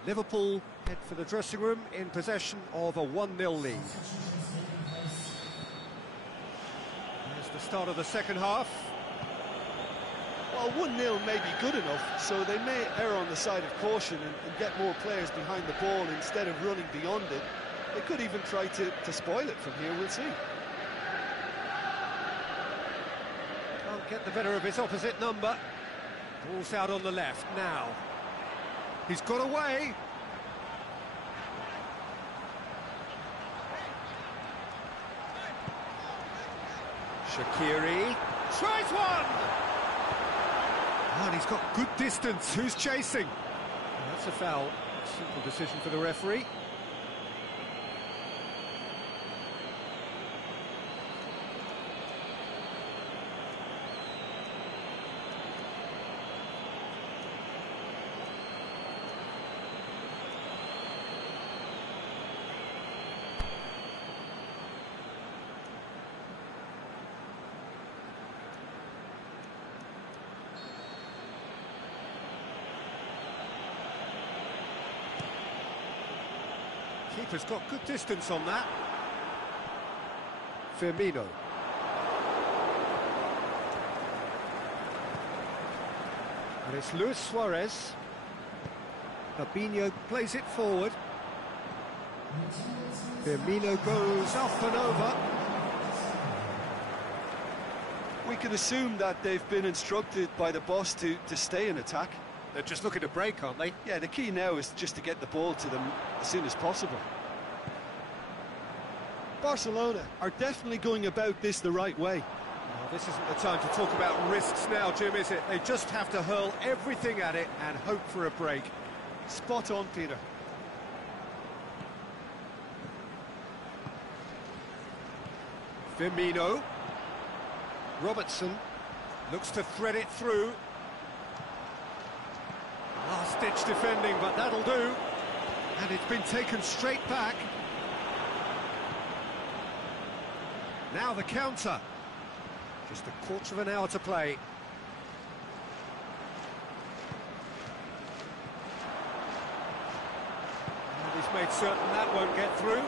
Liverpool head for the dressing room in possession of a 1-0 lead. There's the start of the second half. Well, 1-0 may be good enough, so they may err on the side of caution and get more players behind the ball instead of running beyond it. They could even try to spoil it from here, we'll see. get the better of his opposite number. Ball's out on the left now. He's got away. Shaqiri tries one! And he's got good distance. Who's chasing? That's a foul. Simple decision for the referee. Keeper's got good distance on that. Firmino. And it's Luis Suarez. Fabinho plays it forward. Firmino goes up and over. We can assume that they've been instructed by the boss to stay in attack. They're just looking to break, aren't they? Yeah, the key now is just to get the ball to them as soon as possible. Barcelona are definitely going about this the right way. Oh, this isn't the time to talk about risks now, Jim, is it? They just have to hurl everything at it and hope for a break. Spot on, Peter. Firmino. Robertson looks to thread it through. Last-ditch defending, but that'll do. And it's been taken straight back. Now the counter. Just a quarter of an hour to play. And he's made certain that won't get through.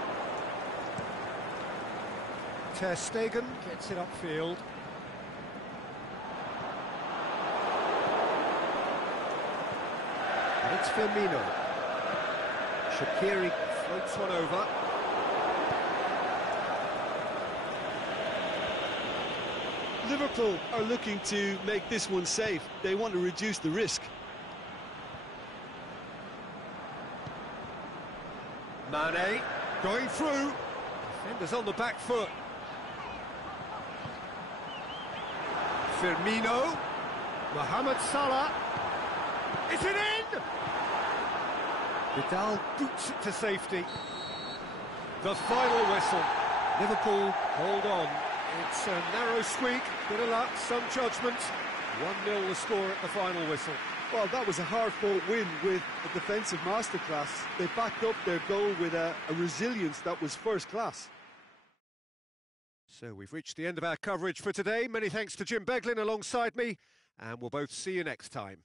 Ter Stegen gets it upfield. And it's Firmino. Shaqiri floats one over. Liverpool are looking to make this one safe. They want to reduce the risk. Mane going through. Defenders on the back foot. Firmino. Mohamed Salah. Is it in? Vidal boots it to safety. The final whistle. Liverpool hold on. It's a narrow squeak, bit of luck, some judgment. 1-0 the score at the final whistle. Well, that was a hard-fought win with a defensive masterclass. They backed up their goal with a resilience that was first class. So we've reached the end of our coverage for today. Many thanks to Jim Beglin alongside me, and we'll both see you next time.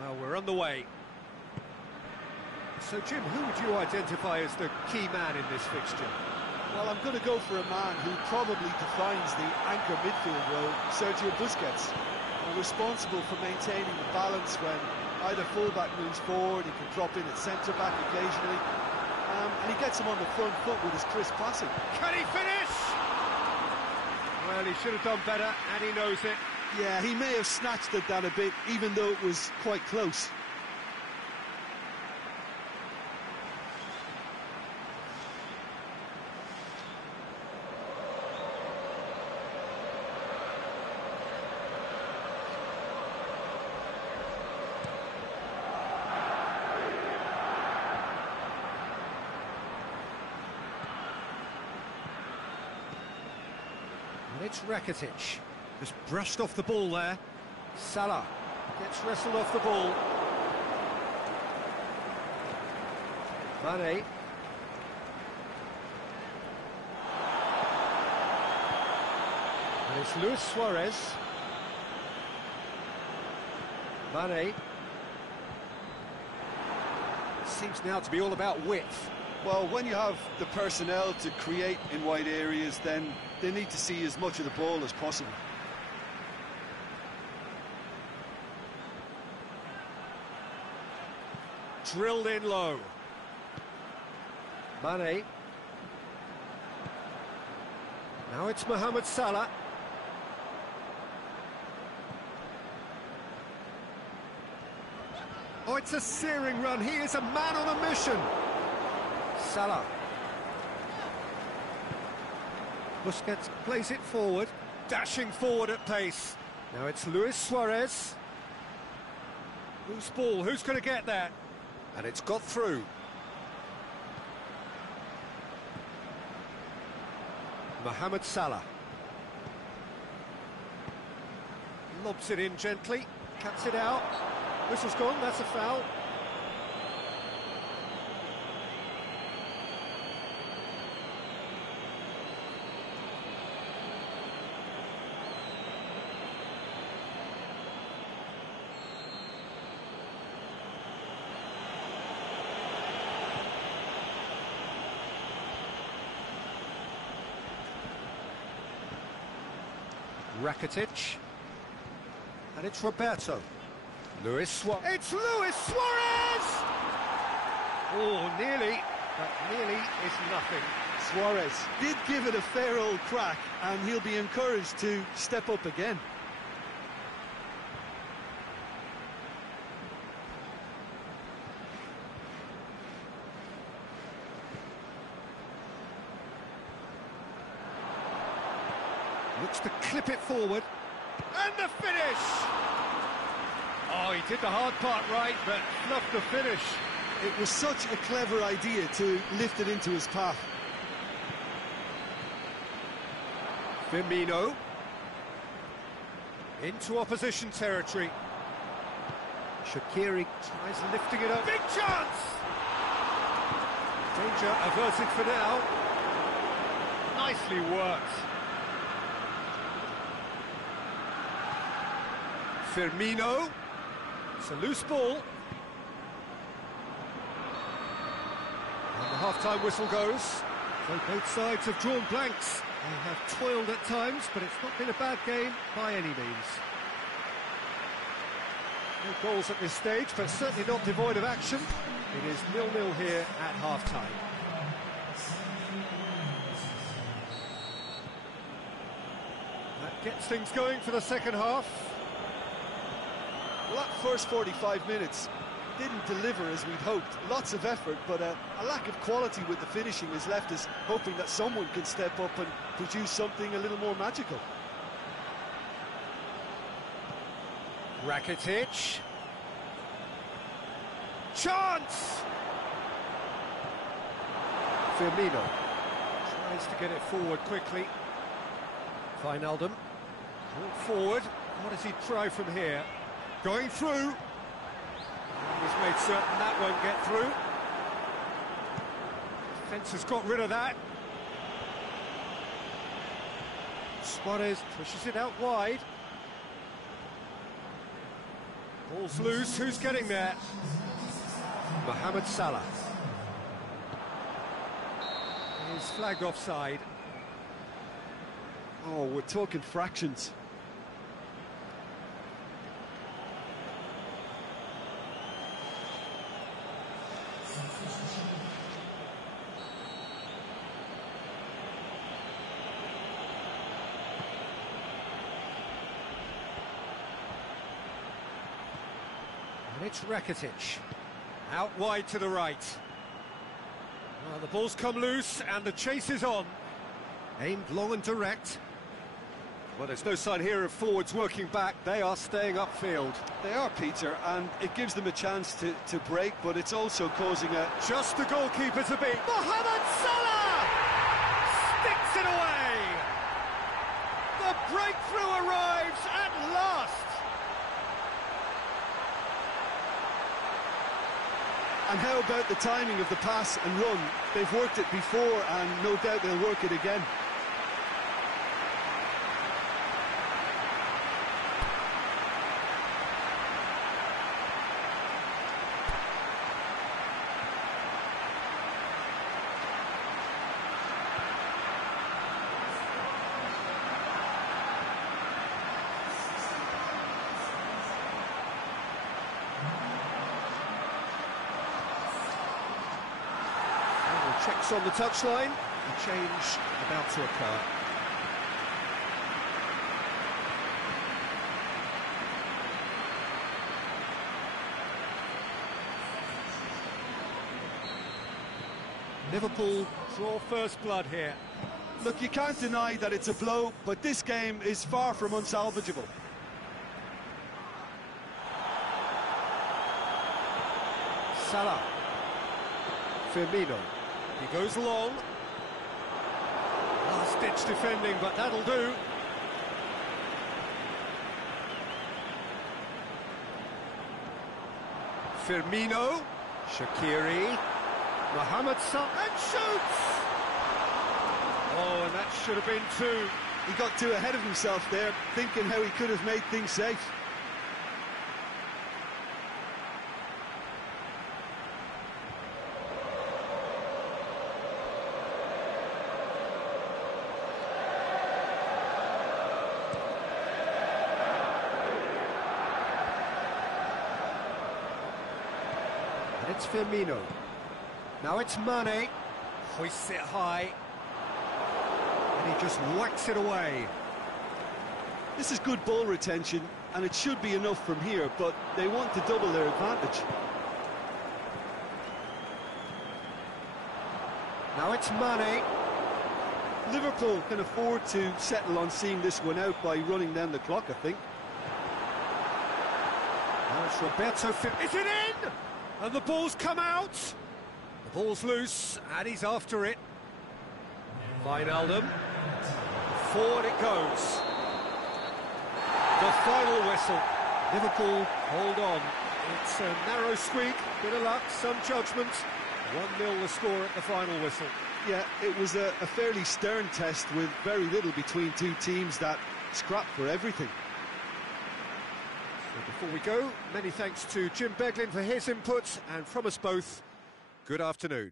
Well, we're on the way. So, Jim, who would you identify as the key man in this fixture? Well, I'm going to go for a man who probably defines the anchor midfield role, Sergio Busquets. Responsible for maintaining the balance when Either fullback moves forward, he can drop in at centre-back occasionally, and he gets him on the front foot with his crisp passing. Can he finish? Well, he should have done better, and he knows it. Yeah, he may have snatched at that a bit, even though it was quite close. And it's Rakitic. Just brushed off the ball there. Salah gets wrestled off the ball. Mane. And it's Luis Suarez. Mane. It seems now to be all about width. Well, when you have the personnel to create in wide areas, then they need to see as much of the ball as possible. Drilled in low. Mane. Now it's Mohamed Salah. Oh, it's a searing run. He is a man on a mission. Salah. Busquets plays it forward, dashing forward at pace. Now it's Luis Suarez. Loose ball, who's going to get that? And it's got through. Mohamed Salah. Lobs it in gently, cuts it out. Whistle's gone, that's a foul. Rakitic. And it's Roberto. Luis Suarez. It's Luis Suarez! Oh, nearly, but nearly is nothing. Suarez did give it a fair old crack, and he'll be encouraged to step up again. Looks to clip it forward. And the finish! Oh, he did the hard part right, but fluffed the finish. It was such a clever idea to lift it into his path. Firmino. Into opposition territory. Shaqiri tries lifting it up. Big chance! Danger averted for now. Nicely worked. Firmino. It's a loose ball. And the half-time whistle goes. So both sides have drawn blanks. They have toiled at times, but it's not been a bad game by any means. No goals at this stage, but certainly not devoid of action. It is 0-0 here at half-time. That gets things going for the second half. Well, that first 45 minutes didn't deliver as we'd hoped. Lots of effort, but a lack of quality with the finishing has left us hoping that someone can step up and produce something a little more magical. Rakitic. Chance! Firmino tries to get it forward quickly. Thuanlv. Brought forward. What does he try from here? Going through. He's made certain that won't get through. Defence has got rid of that. Suarez pushes it out wide. Ball's loose. Who's getting there? Mohamed Salah. He's flagged offside. Oh, we're talking fractions. And it's Rakitic. Out wide to the right. The ball's come loose and the chase is on. Aimed long and direct. Well, there's no sign here of forwards working back. They are staying upfield. They are, Peter, and it gives them a chance to break, but it's also causing a... Just the goalkeeper to beat. Mohamed Salah sticks it away. The breakthrough arrives at last. And how about the timing of the pass and run? They've worked it before, and no doubt they'll work it again. Checks on the touchline, a change about to occur. Liverpool draw first blood here. Look, you can't deny that it's a blow, but this game is far from unsalvageable. Salah. Firmino. He goes long. Last-ditch defending, but that'll do. Firmino. Shaqiri. Mohamed Salah. And shoots! Oh, and that should have been two. He got too ahead of himself there, thinking how he could have made things safe. It's Firmino. Now it's Mane. Hoists it high. And he just whacks it away. This is good ball retention, and it should be enough from here, but they want to double their advantage. Now it's Mane. Liverpool can afford to settle on seeing this one out by running down the clock, I think. Now it's Roberto Firmino. Is it in? And the ball's come out. The ball's loose, and he's after it. Wijnaldum. Forward it goes. The final whistle. Liverpool hold on. It's a narrow squeak, bit of luck, some judgment. 1-0 the score at the final whistle. Yeah, it was a fairly stern test with very little between two teams that scrapped for everything. So before we go, many thanks to Jim Beglin for his input, and from us both, good afternoon.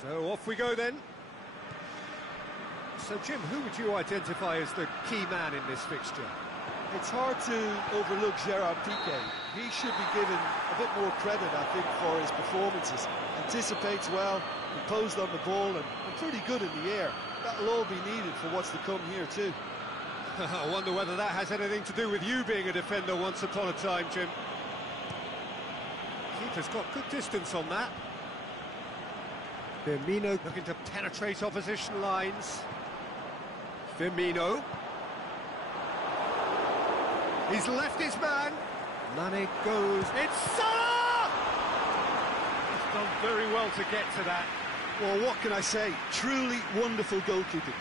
So off we go then. So Jim, who would you identify as the key man in this fixture? It's hard to overlook Gerard Piqué. He should be given a bit more credit, I think, for his performances. Anticipates well, composed on the ball, and pretty good in the air. That'll all be needed for what's to come here too. I wonder whether that has anything to do with you being a defender once upon a time, Jim. Keeper's got good distance on that. Firmino looking to penetrate opposition lines. Firmino. He's left his man. Mane goes. It's Salah! He's done very well to get to that. Well, what can I say? Truly wonderful goalkeeping.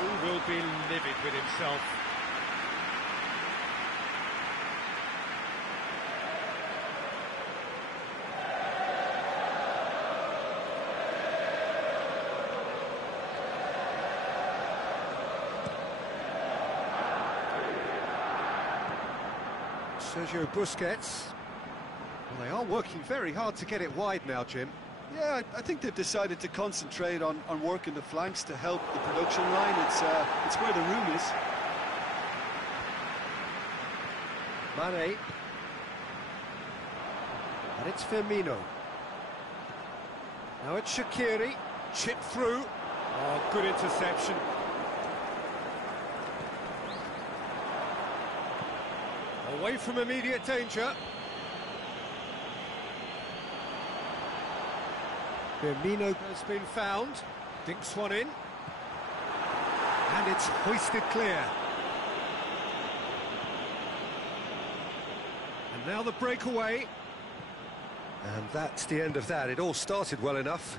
He will be livid with himself. Sergio Busquets. Well, they are working very hard to get it wide now, Jim. Yeah, I think they've decided to concentrate on working the flanks to help the production line. It's where the room is. Mane. And it's Firmino. Now it's Shaqiri. Chip through. Oh, good interception. Away from immediate danger. Firmino has been found, dinks one in, and it's hoisted clear. And now the breakaway. And that's the end of that. It all started well enough.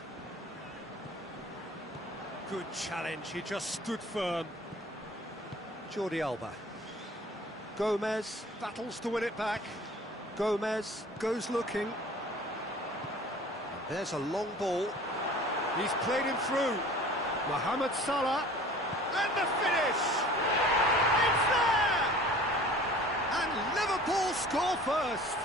Good challenge, he just stood firm. Jordi Alba. Gomez battles to win it back. Gomez goes looking. There's a long ball. He's played him through. Mohamed Salah. And the finish! It's there! And Liverpool score first.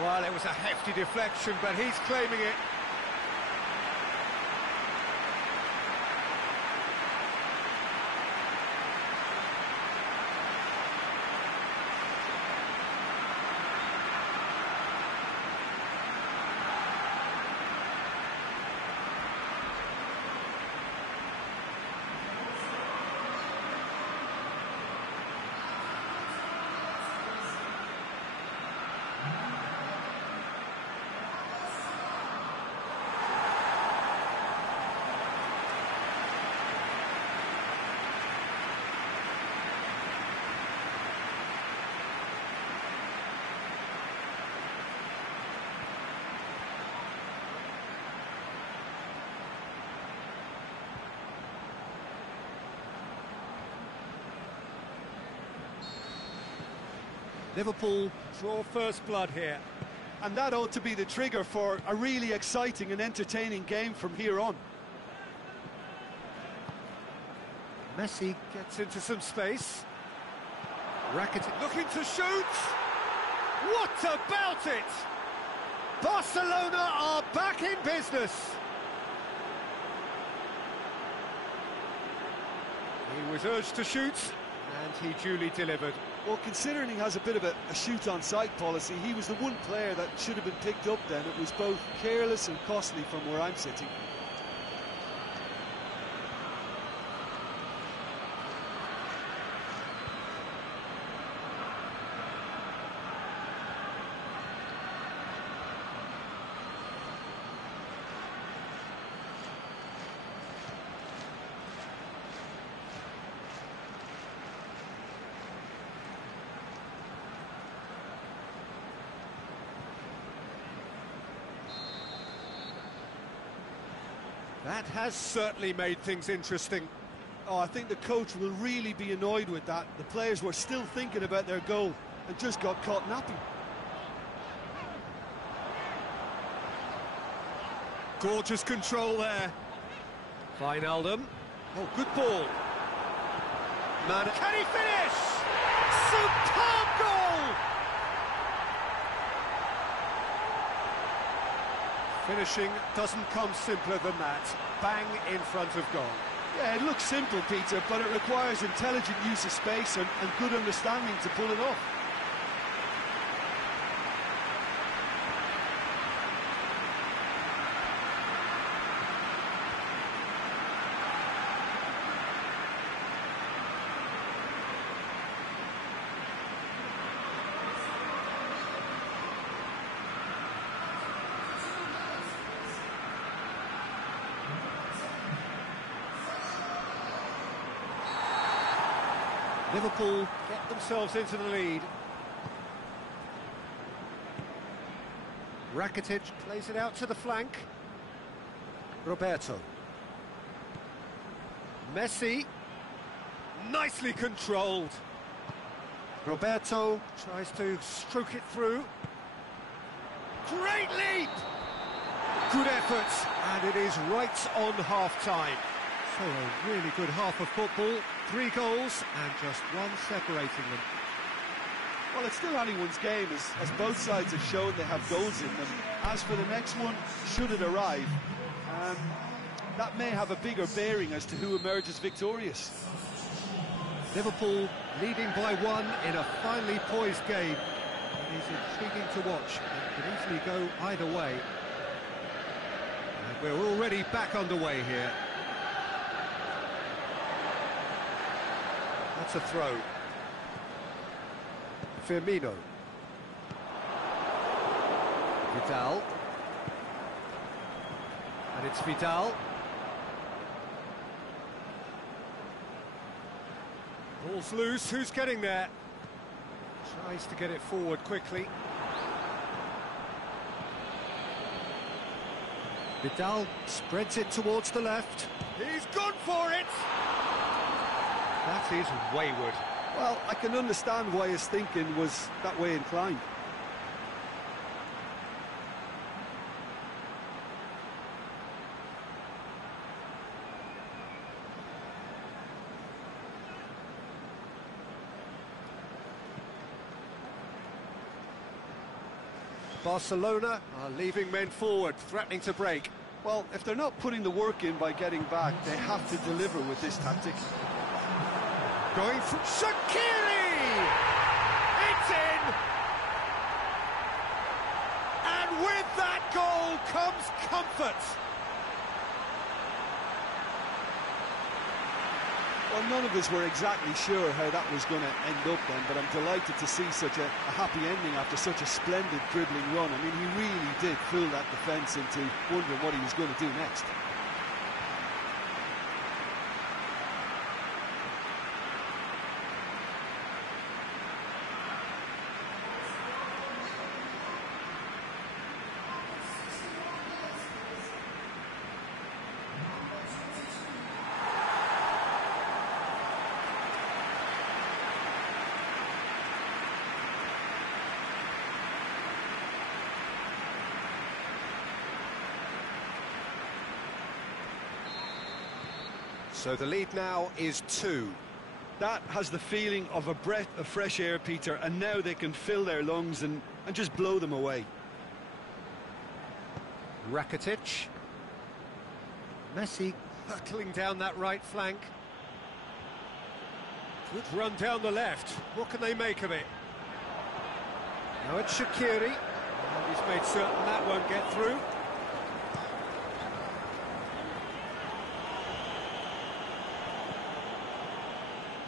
Well, it was a hefty deflection, but he's claiming it. Liverpool draw first blood here. And that ought to be the trigger for a really exciting and entertaining game from here on. Messi gets into some space. Rakitic looking to shoot. What about it? Barcelona are back in business. He was urged to shoot, and he duly delivered. Well, considering he has a bit of a shoot-on-sight policy, he was the one player that should have been picked up then. It was both careless and costly from where I'm sitting. That has certainly made things interesting. Oh, I think the coach will really be annoyed with that. The players were still thinking about their goal and just got caught napping. Gorgeous control there. Wijnaldum. Oh, good ball. Man, can he finish? Superb goal! Finishing doesn't come simpler than that. Bang in front of goal. Yeah, it looks simple, Peter, but it requires intelligent use of space and good understanding to pull it off. Liverpool get themselves into the lead. Rakitic plays it out to the flank. Roberto. Messi. Nicely controlled. Roberto tries to stroke it through. Great leap! Good effort, and it is right on half-time. So a really good half of football, 3 goals and just one separating them. Well, it's still anyone's game, as both sides have shown they have goals in them. As for the next one, should it arrive, that may have a bigger bearing as to who emerges victorious. Liverpool leading by 1 in a finely poised game. It is intriguing to watch and could easily go either way. And we're already back underway here. That's a throw. Firmino. Vidal. And it's Vidal. Ball's loose, who's getting there? Tries to get it forward quickly. Vidal spreads it towards the left. He's gone for it! That is wayward. Well, I can understand why his thinking was that way inclined. Barcelona are leaving men forward, threatening to break. Well, if they're not putting the work in by getting back, they have to deliver with this tactic. Going for Shaqiri! It's in! And with that goal comes comfort. Well, none of us were exactly sure how that was going to end up then, but I'm delighted to see such a happy ending after such a splendid dribbling run. I mean, he really did fool that defence into wondering what he was going to do next. So the lead now is 2. That has the feeling of a breath of fresh air, Peter, and now they can fill their lungs and just blow them away. Rakitic. Messi hurtling down that right flank. Good run down the left. What can they make of it? Now it's Shaqiri. And he's made certain that won't get through.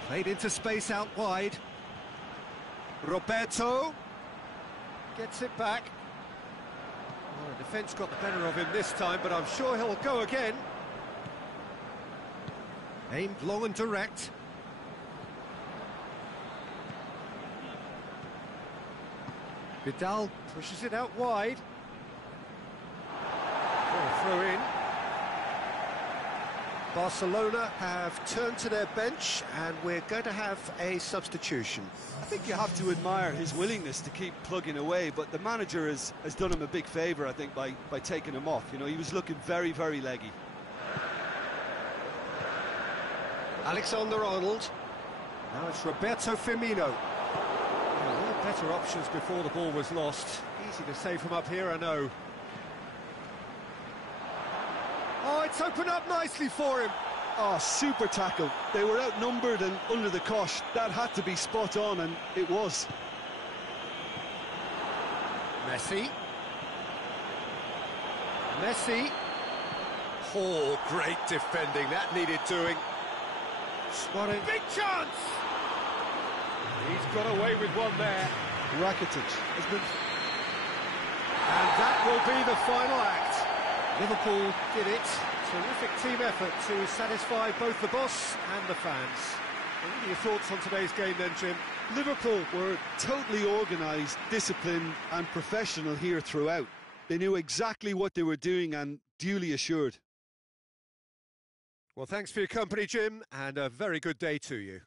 Played into space out wide. Roberto gets it back. Well, the defence got the better of him this time, but I'm sure he'll go again. Aimed long and direct. Vidal pushes it out wide. Oh, throw in. Barcelona have turned to their bench and we're going to have a substitution. I think you have to admire his willingness to keep plugging away, but the manager has done him a big favour, I think, by taking him off. You know, he was looking very, very leggy. Alexander-Arnold. Now it's Roberto Firmino. Yeah, there were better options before the ball was lost. Easy to save from up here, I know. Oh, it's opened up nicely for him. Oh, super tackle. They were outnumbered and under the cosh. That had to be spot on, and it was. Messi. Oh, great defending. That needed doing. Suarez. Big chance! He's got away with one there. Rakitic has been... And that will be the final act. Liverpool did it. Terrific team effort to satisfy both the boss and the fans. What are your thoughts on today's game then, Jim? Liverpool were totally organised, disciplined and professional here throughout. They knew exactly what they were doing and duly assured. Well, thanks for your company, Jim, and a very good day to you.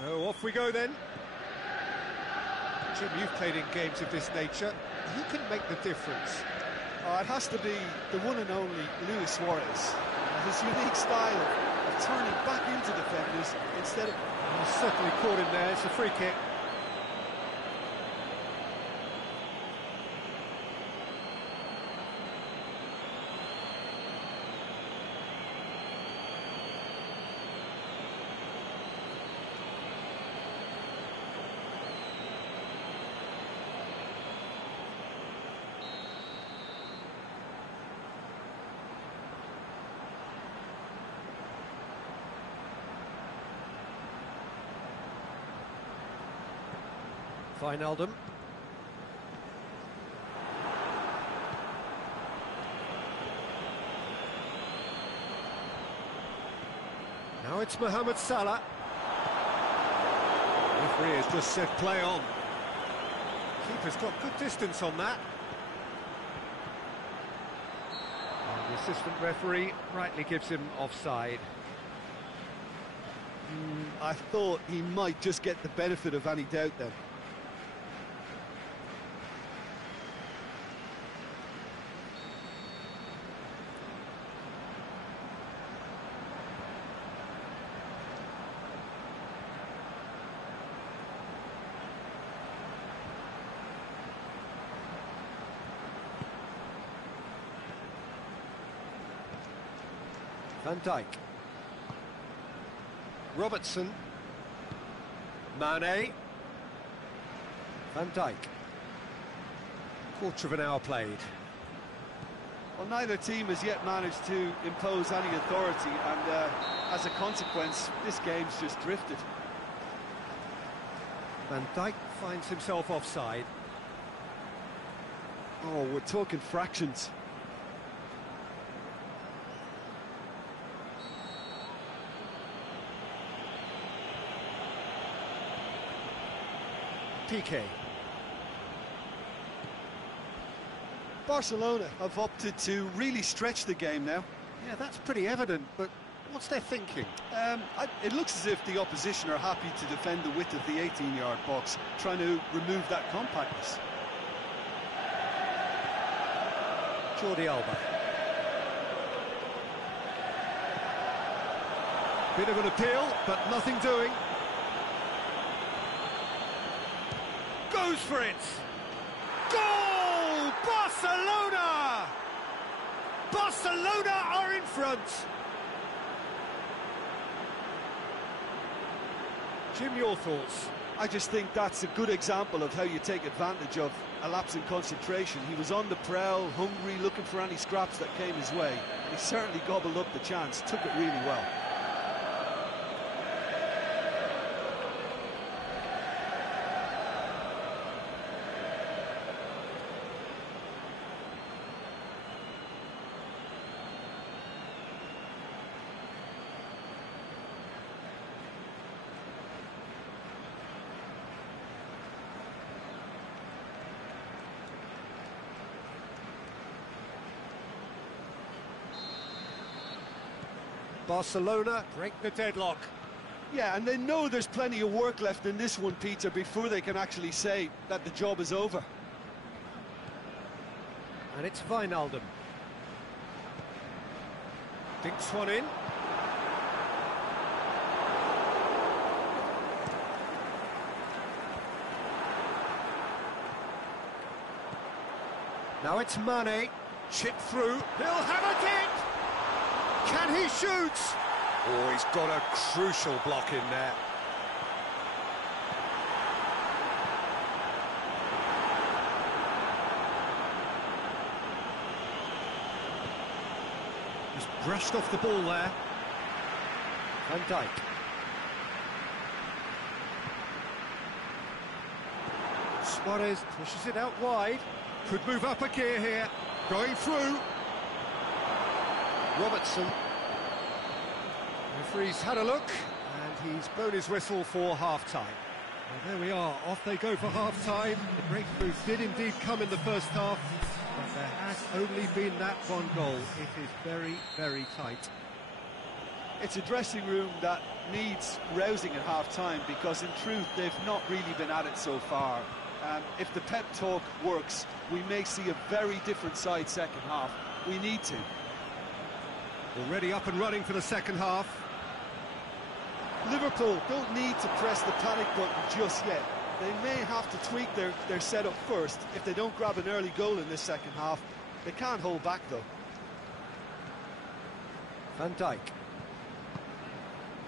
So off we go then. Jim, you've played in games of this nature. Who can make the difference? It has to be the one and only Luis Suarez. His unique style of turning back into defenders instead of... He's certainly caught him there. It's a free kick. Thuanlv. Now it's Mohamed Salah. Referee has just said play on. Keeper's got good distance on that. And the assistant referee rightly gives him offside. I thought he might just get the benefit of any doubt then. Van Dijk. Robertson. Mane. Van Dijk. Quarter of an hour played. Well, neither team has yet managed to impose any authority, and as a consequence, this game's just drifted. Van Dijk finds himself offside. Oh, we're talking fractions. PK. Barcelona have opted to really stretch the game now. Yeah, that's pretty evident, but what's their thinking? It looks as if the opposition are happy to defend the width of the 18-yard box, trying to remove that compactness. Jordi Alba. Bit of an appeal, but nothing doing. Goes for it! Goal! Barcelona! Barcelona are in front! Jim, your thoughts? I just think that's a good example of how you take advantage of a lapse in concentration. He was on the prowl, hungry, looking for any scraps that came his way. He certainly gobbled up the chance, took it really well. Barcelona break the deadlock. Yeah, and they know there's plenty of work left in this one, Peter, before they can actually say that the job is over. And it's Wijnaldum. Dinks one in. Now it's Mane. Chip through. He'll have a dip! Can he shoot? Oh, he's got a crucial block in there. Just brushed off the ball there. Van Dijk. Suarez pushes it out wide. Could move up a gear here. Going through. Robertson. Referee's had a look, and he's blown his whistle for half-time. Well, there we are, off they go for half-time. The breakthrough did indeed come in the first half, but there has only been that one goal. It is very, very tight. It's a dressing room that needs rousing at half-time, because in truth they've not really been at it so far. If the pep talk works, we may see a very different side second half. We need to. Already up and running for the second half. Liverpool don't need to press the panic button just yet. They may have to tweak their setup first. If they don't grab an early goal in this second half, they can't hold back though. Van Dijk.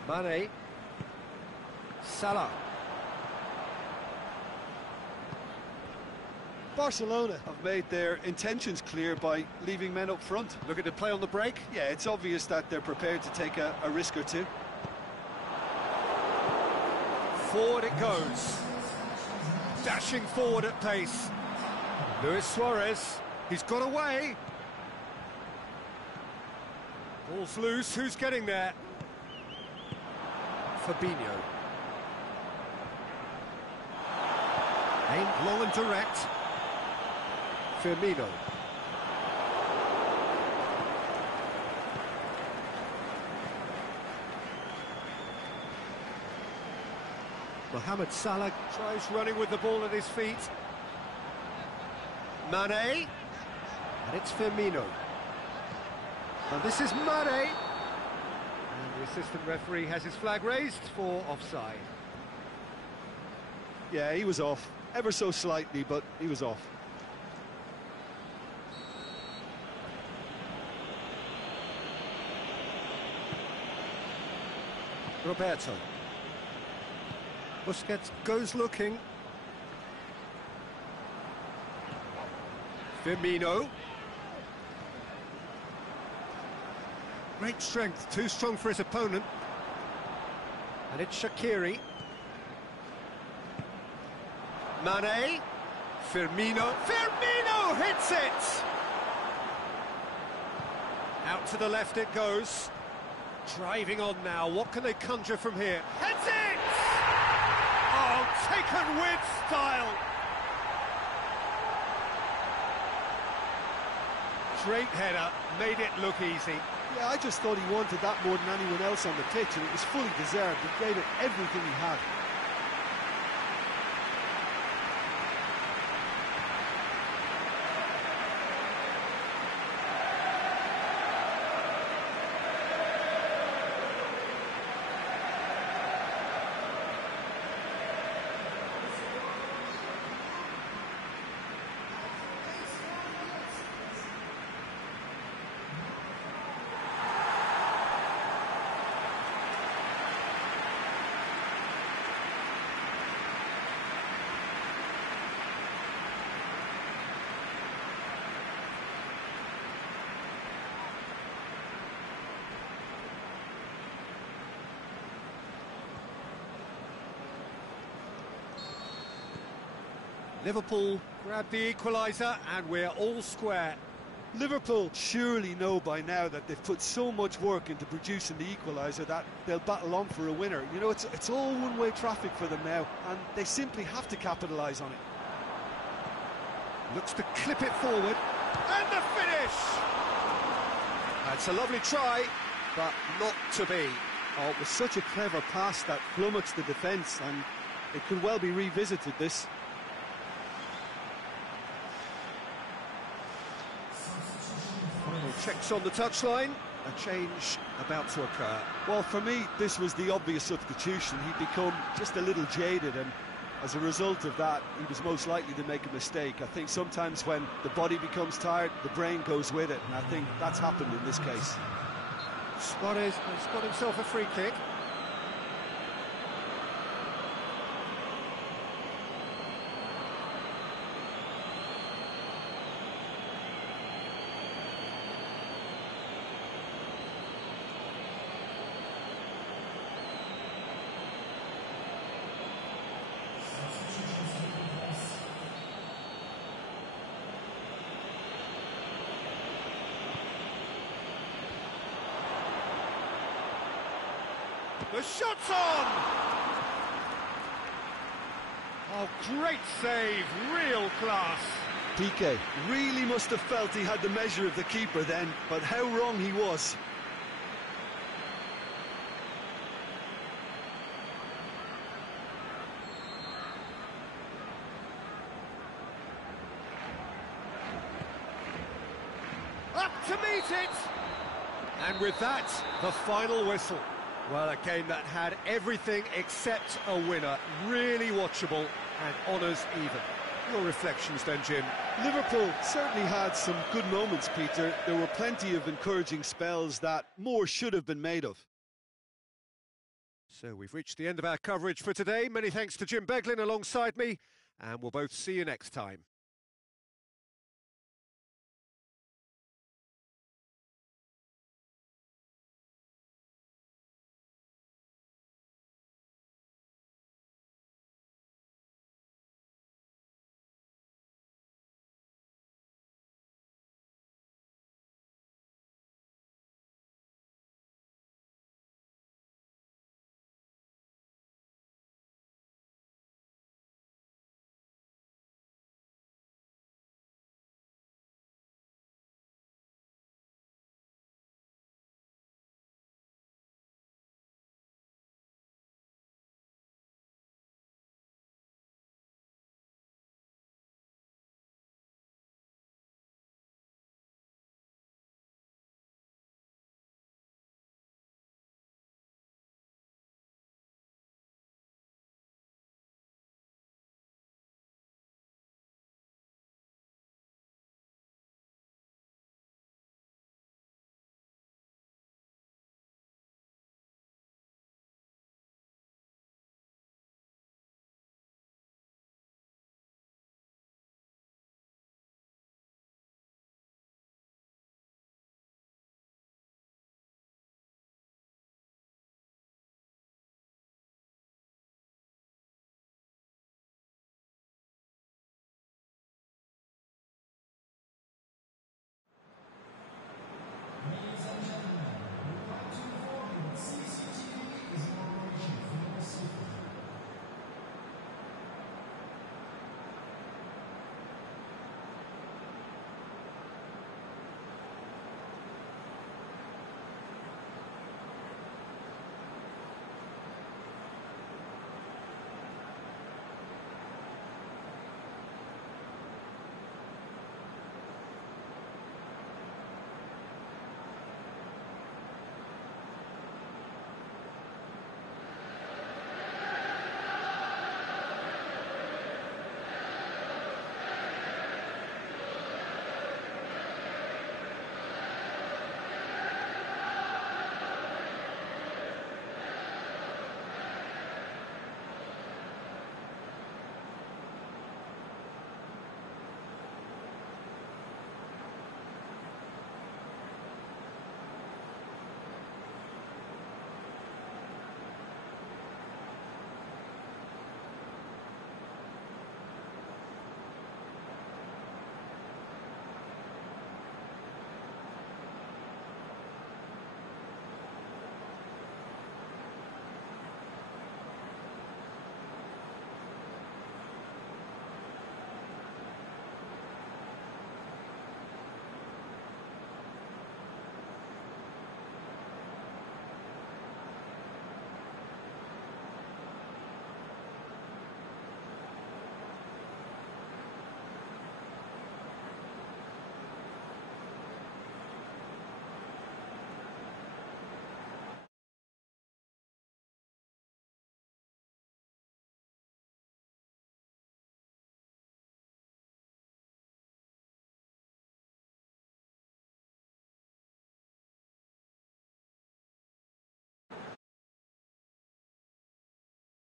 Mane. Salah. Barcelona have made their intentions clear by leaving men up front. Looking to play on the break. Yeah, it's obvious that they're prepared to take a risk or two. Forward it goes. dashing forward at pace. Luis Suarez, he's got away. Ball's loose, who's getting there? Fabinho. Aimed long and direct. Firmino. Mohamed Salah tries running with the ball at his feet. Mane. And it's Firmino. And this is Mane. And the assistant referee has his flag raised for offside. Yeah, he was off. Ever so slightly, but he was off. Roberto. Busquets goes looking. Firmino. Great strength, too strong for his opponent. And it's Shaqiri. Mane. Firmino. Firmino hits it! Out to the left it goes. Driving on now, what can they conjure from here? Heads it! Oh, taken with style! Great header, made it look easy. Yeah, I just thought he wanted that more than anyone else on the pitch, and it was fully deserved. He gave it everything he had. Liverpool grab the equaliser and we're all square. Liverpool surely know by now that they've put so much work into producing the equaliser that they'll battle on for a winner. You know, it's all one-way traffic for them now, and they simply have to capitalise on it. Looks to clip it forward, and the finish! That's a lovely try, but not to be. Oh, it was such a clever pass that flummoxed the defence, and it could well be revisited, this. Final checks on the touchline, a change about to occur. Well, for me, this was the obvious substitution. He'd become just a little jaded, and as a result of that, he was most likely to make a mistake. I think sometimes when the body becomes tired, the brain goes with it, and I think that's happened in this case. Suarez has got himself a free kick. The shot's on! Oh, great save, real class. Piqué really must have felt he had the measure of the keeper then, but how wrong he was. Up to meet it! And with that, the final whistle. Well, a game that had everything except a winner. Really watchable and honours even. Your reflections then, Jim? Liverpool certainly had some good moments, Peter. There were plenty of encouraging spells that more should have been made of. So we've reached the end of our coverage for today. Many thanks to Jim Beglin alongside me, and we'll both see you next time.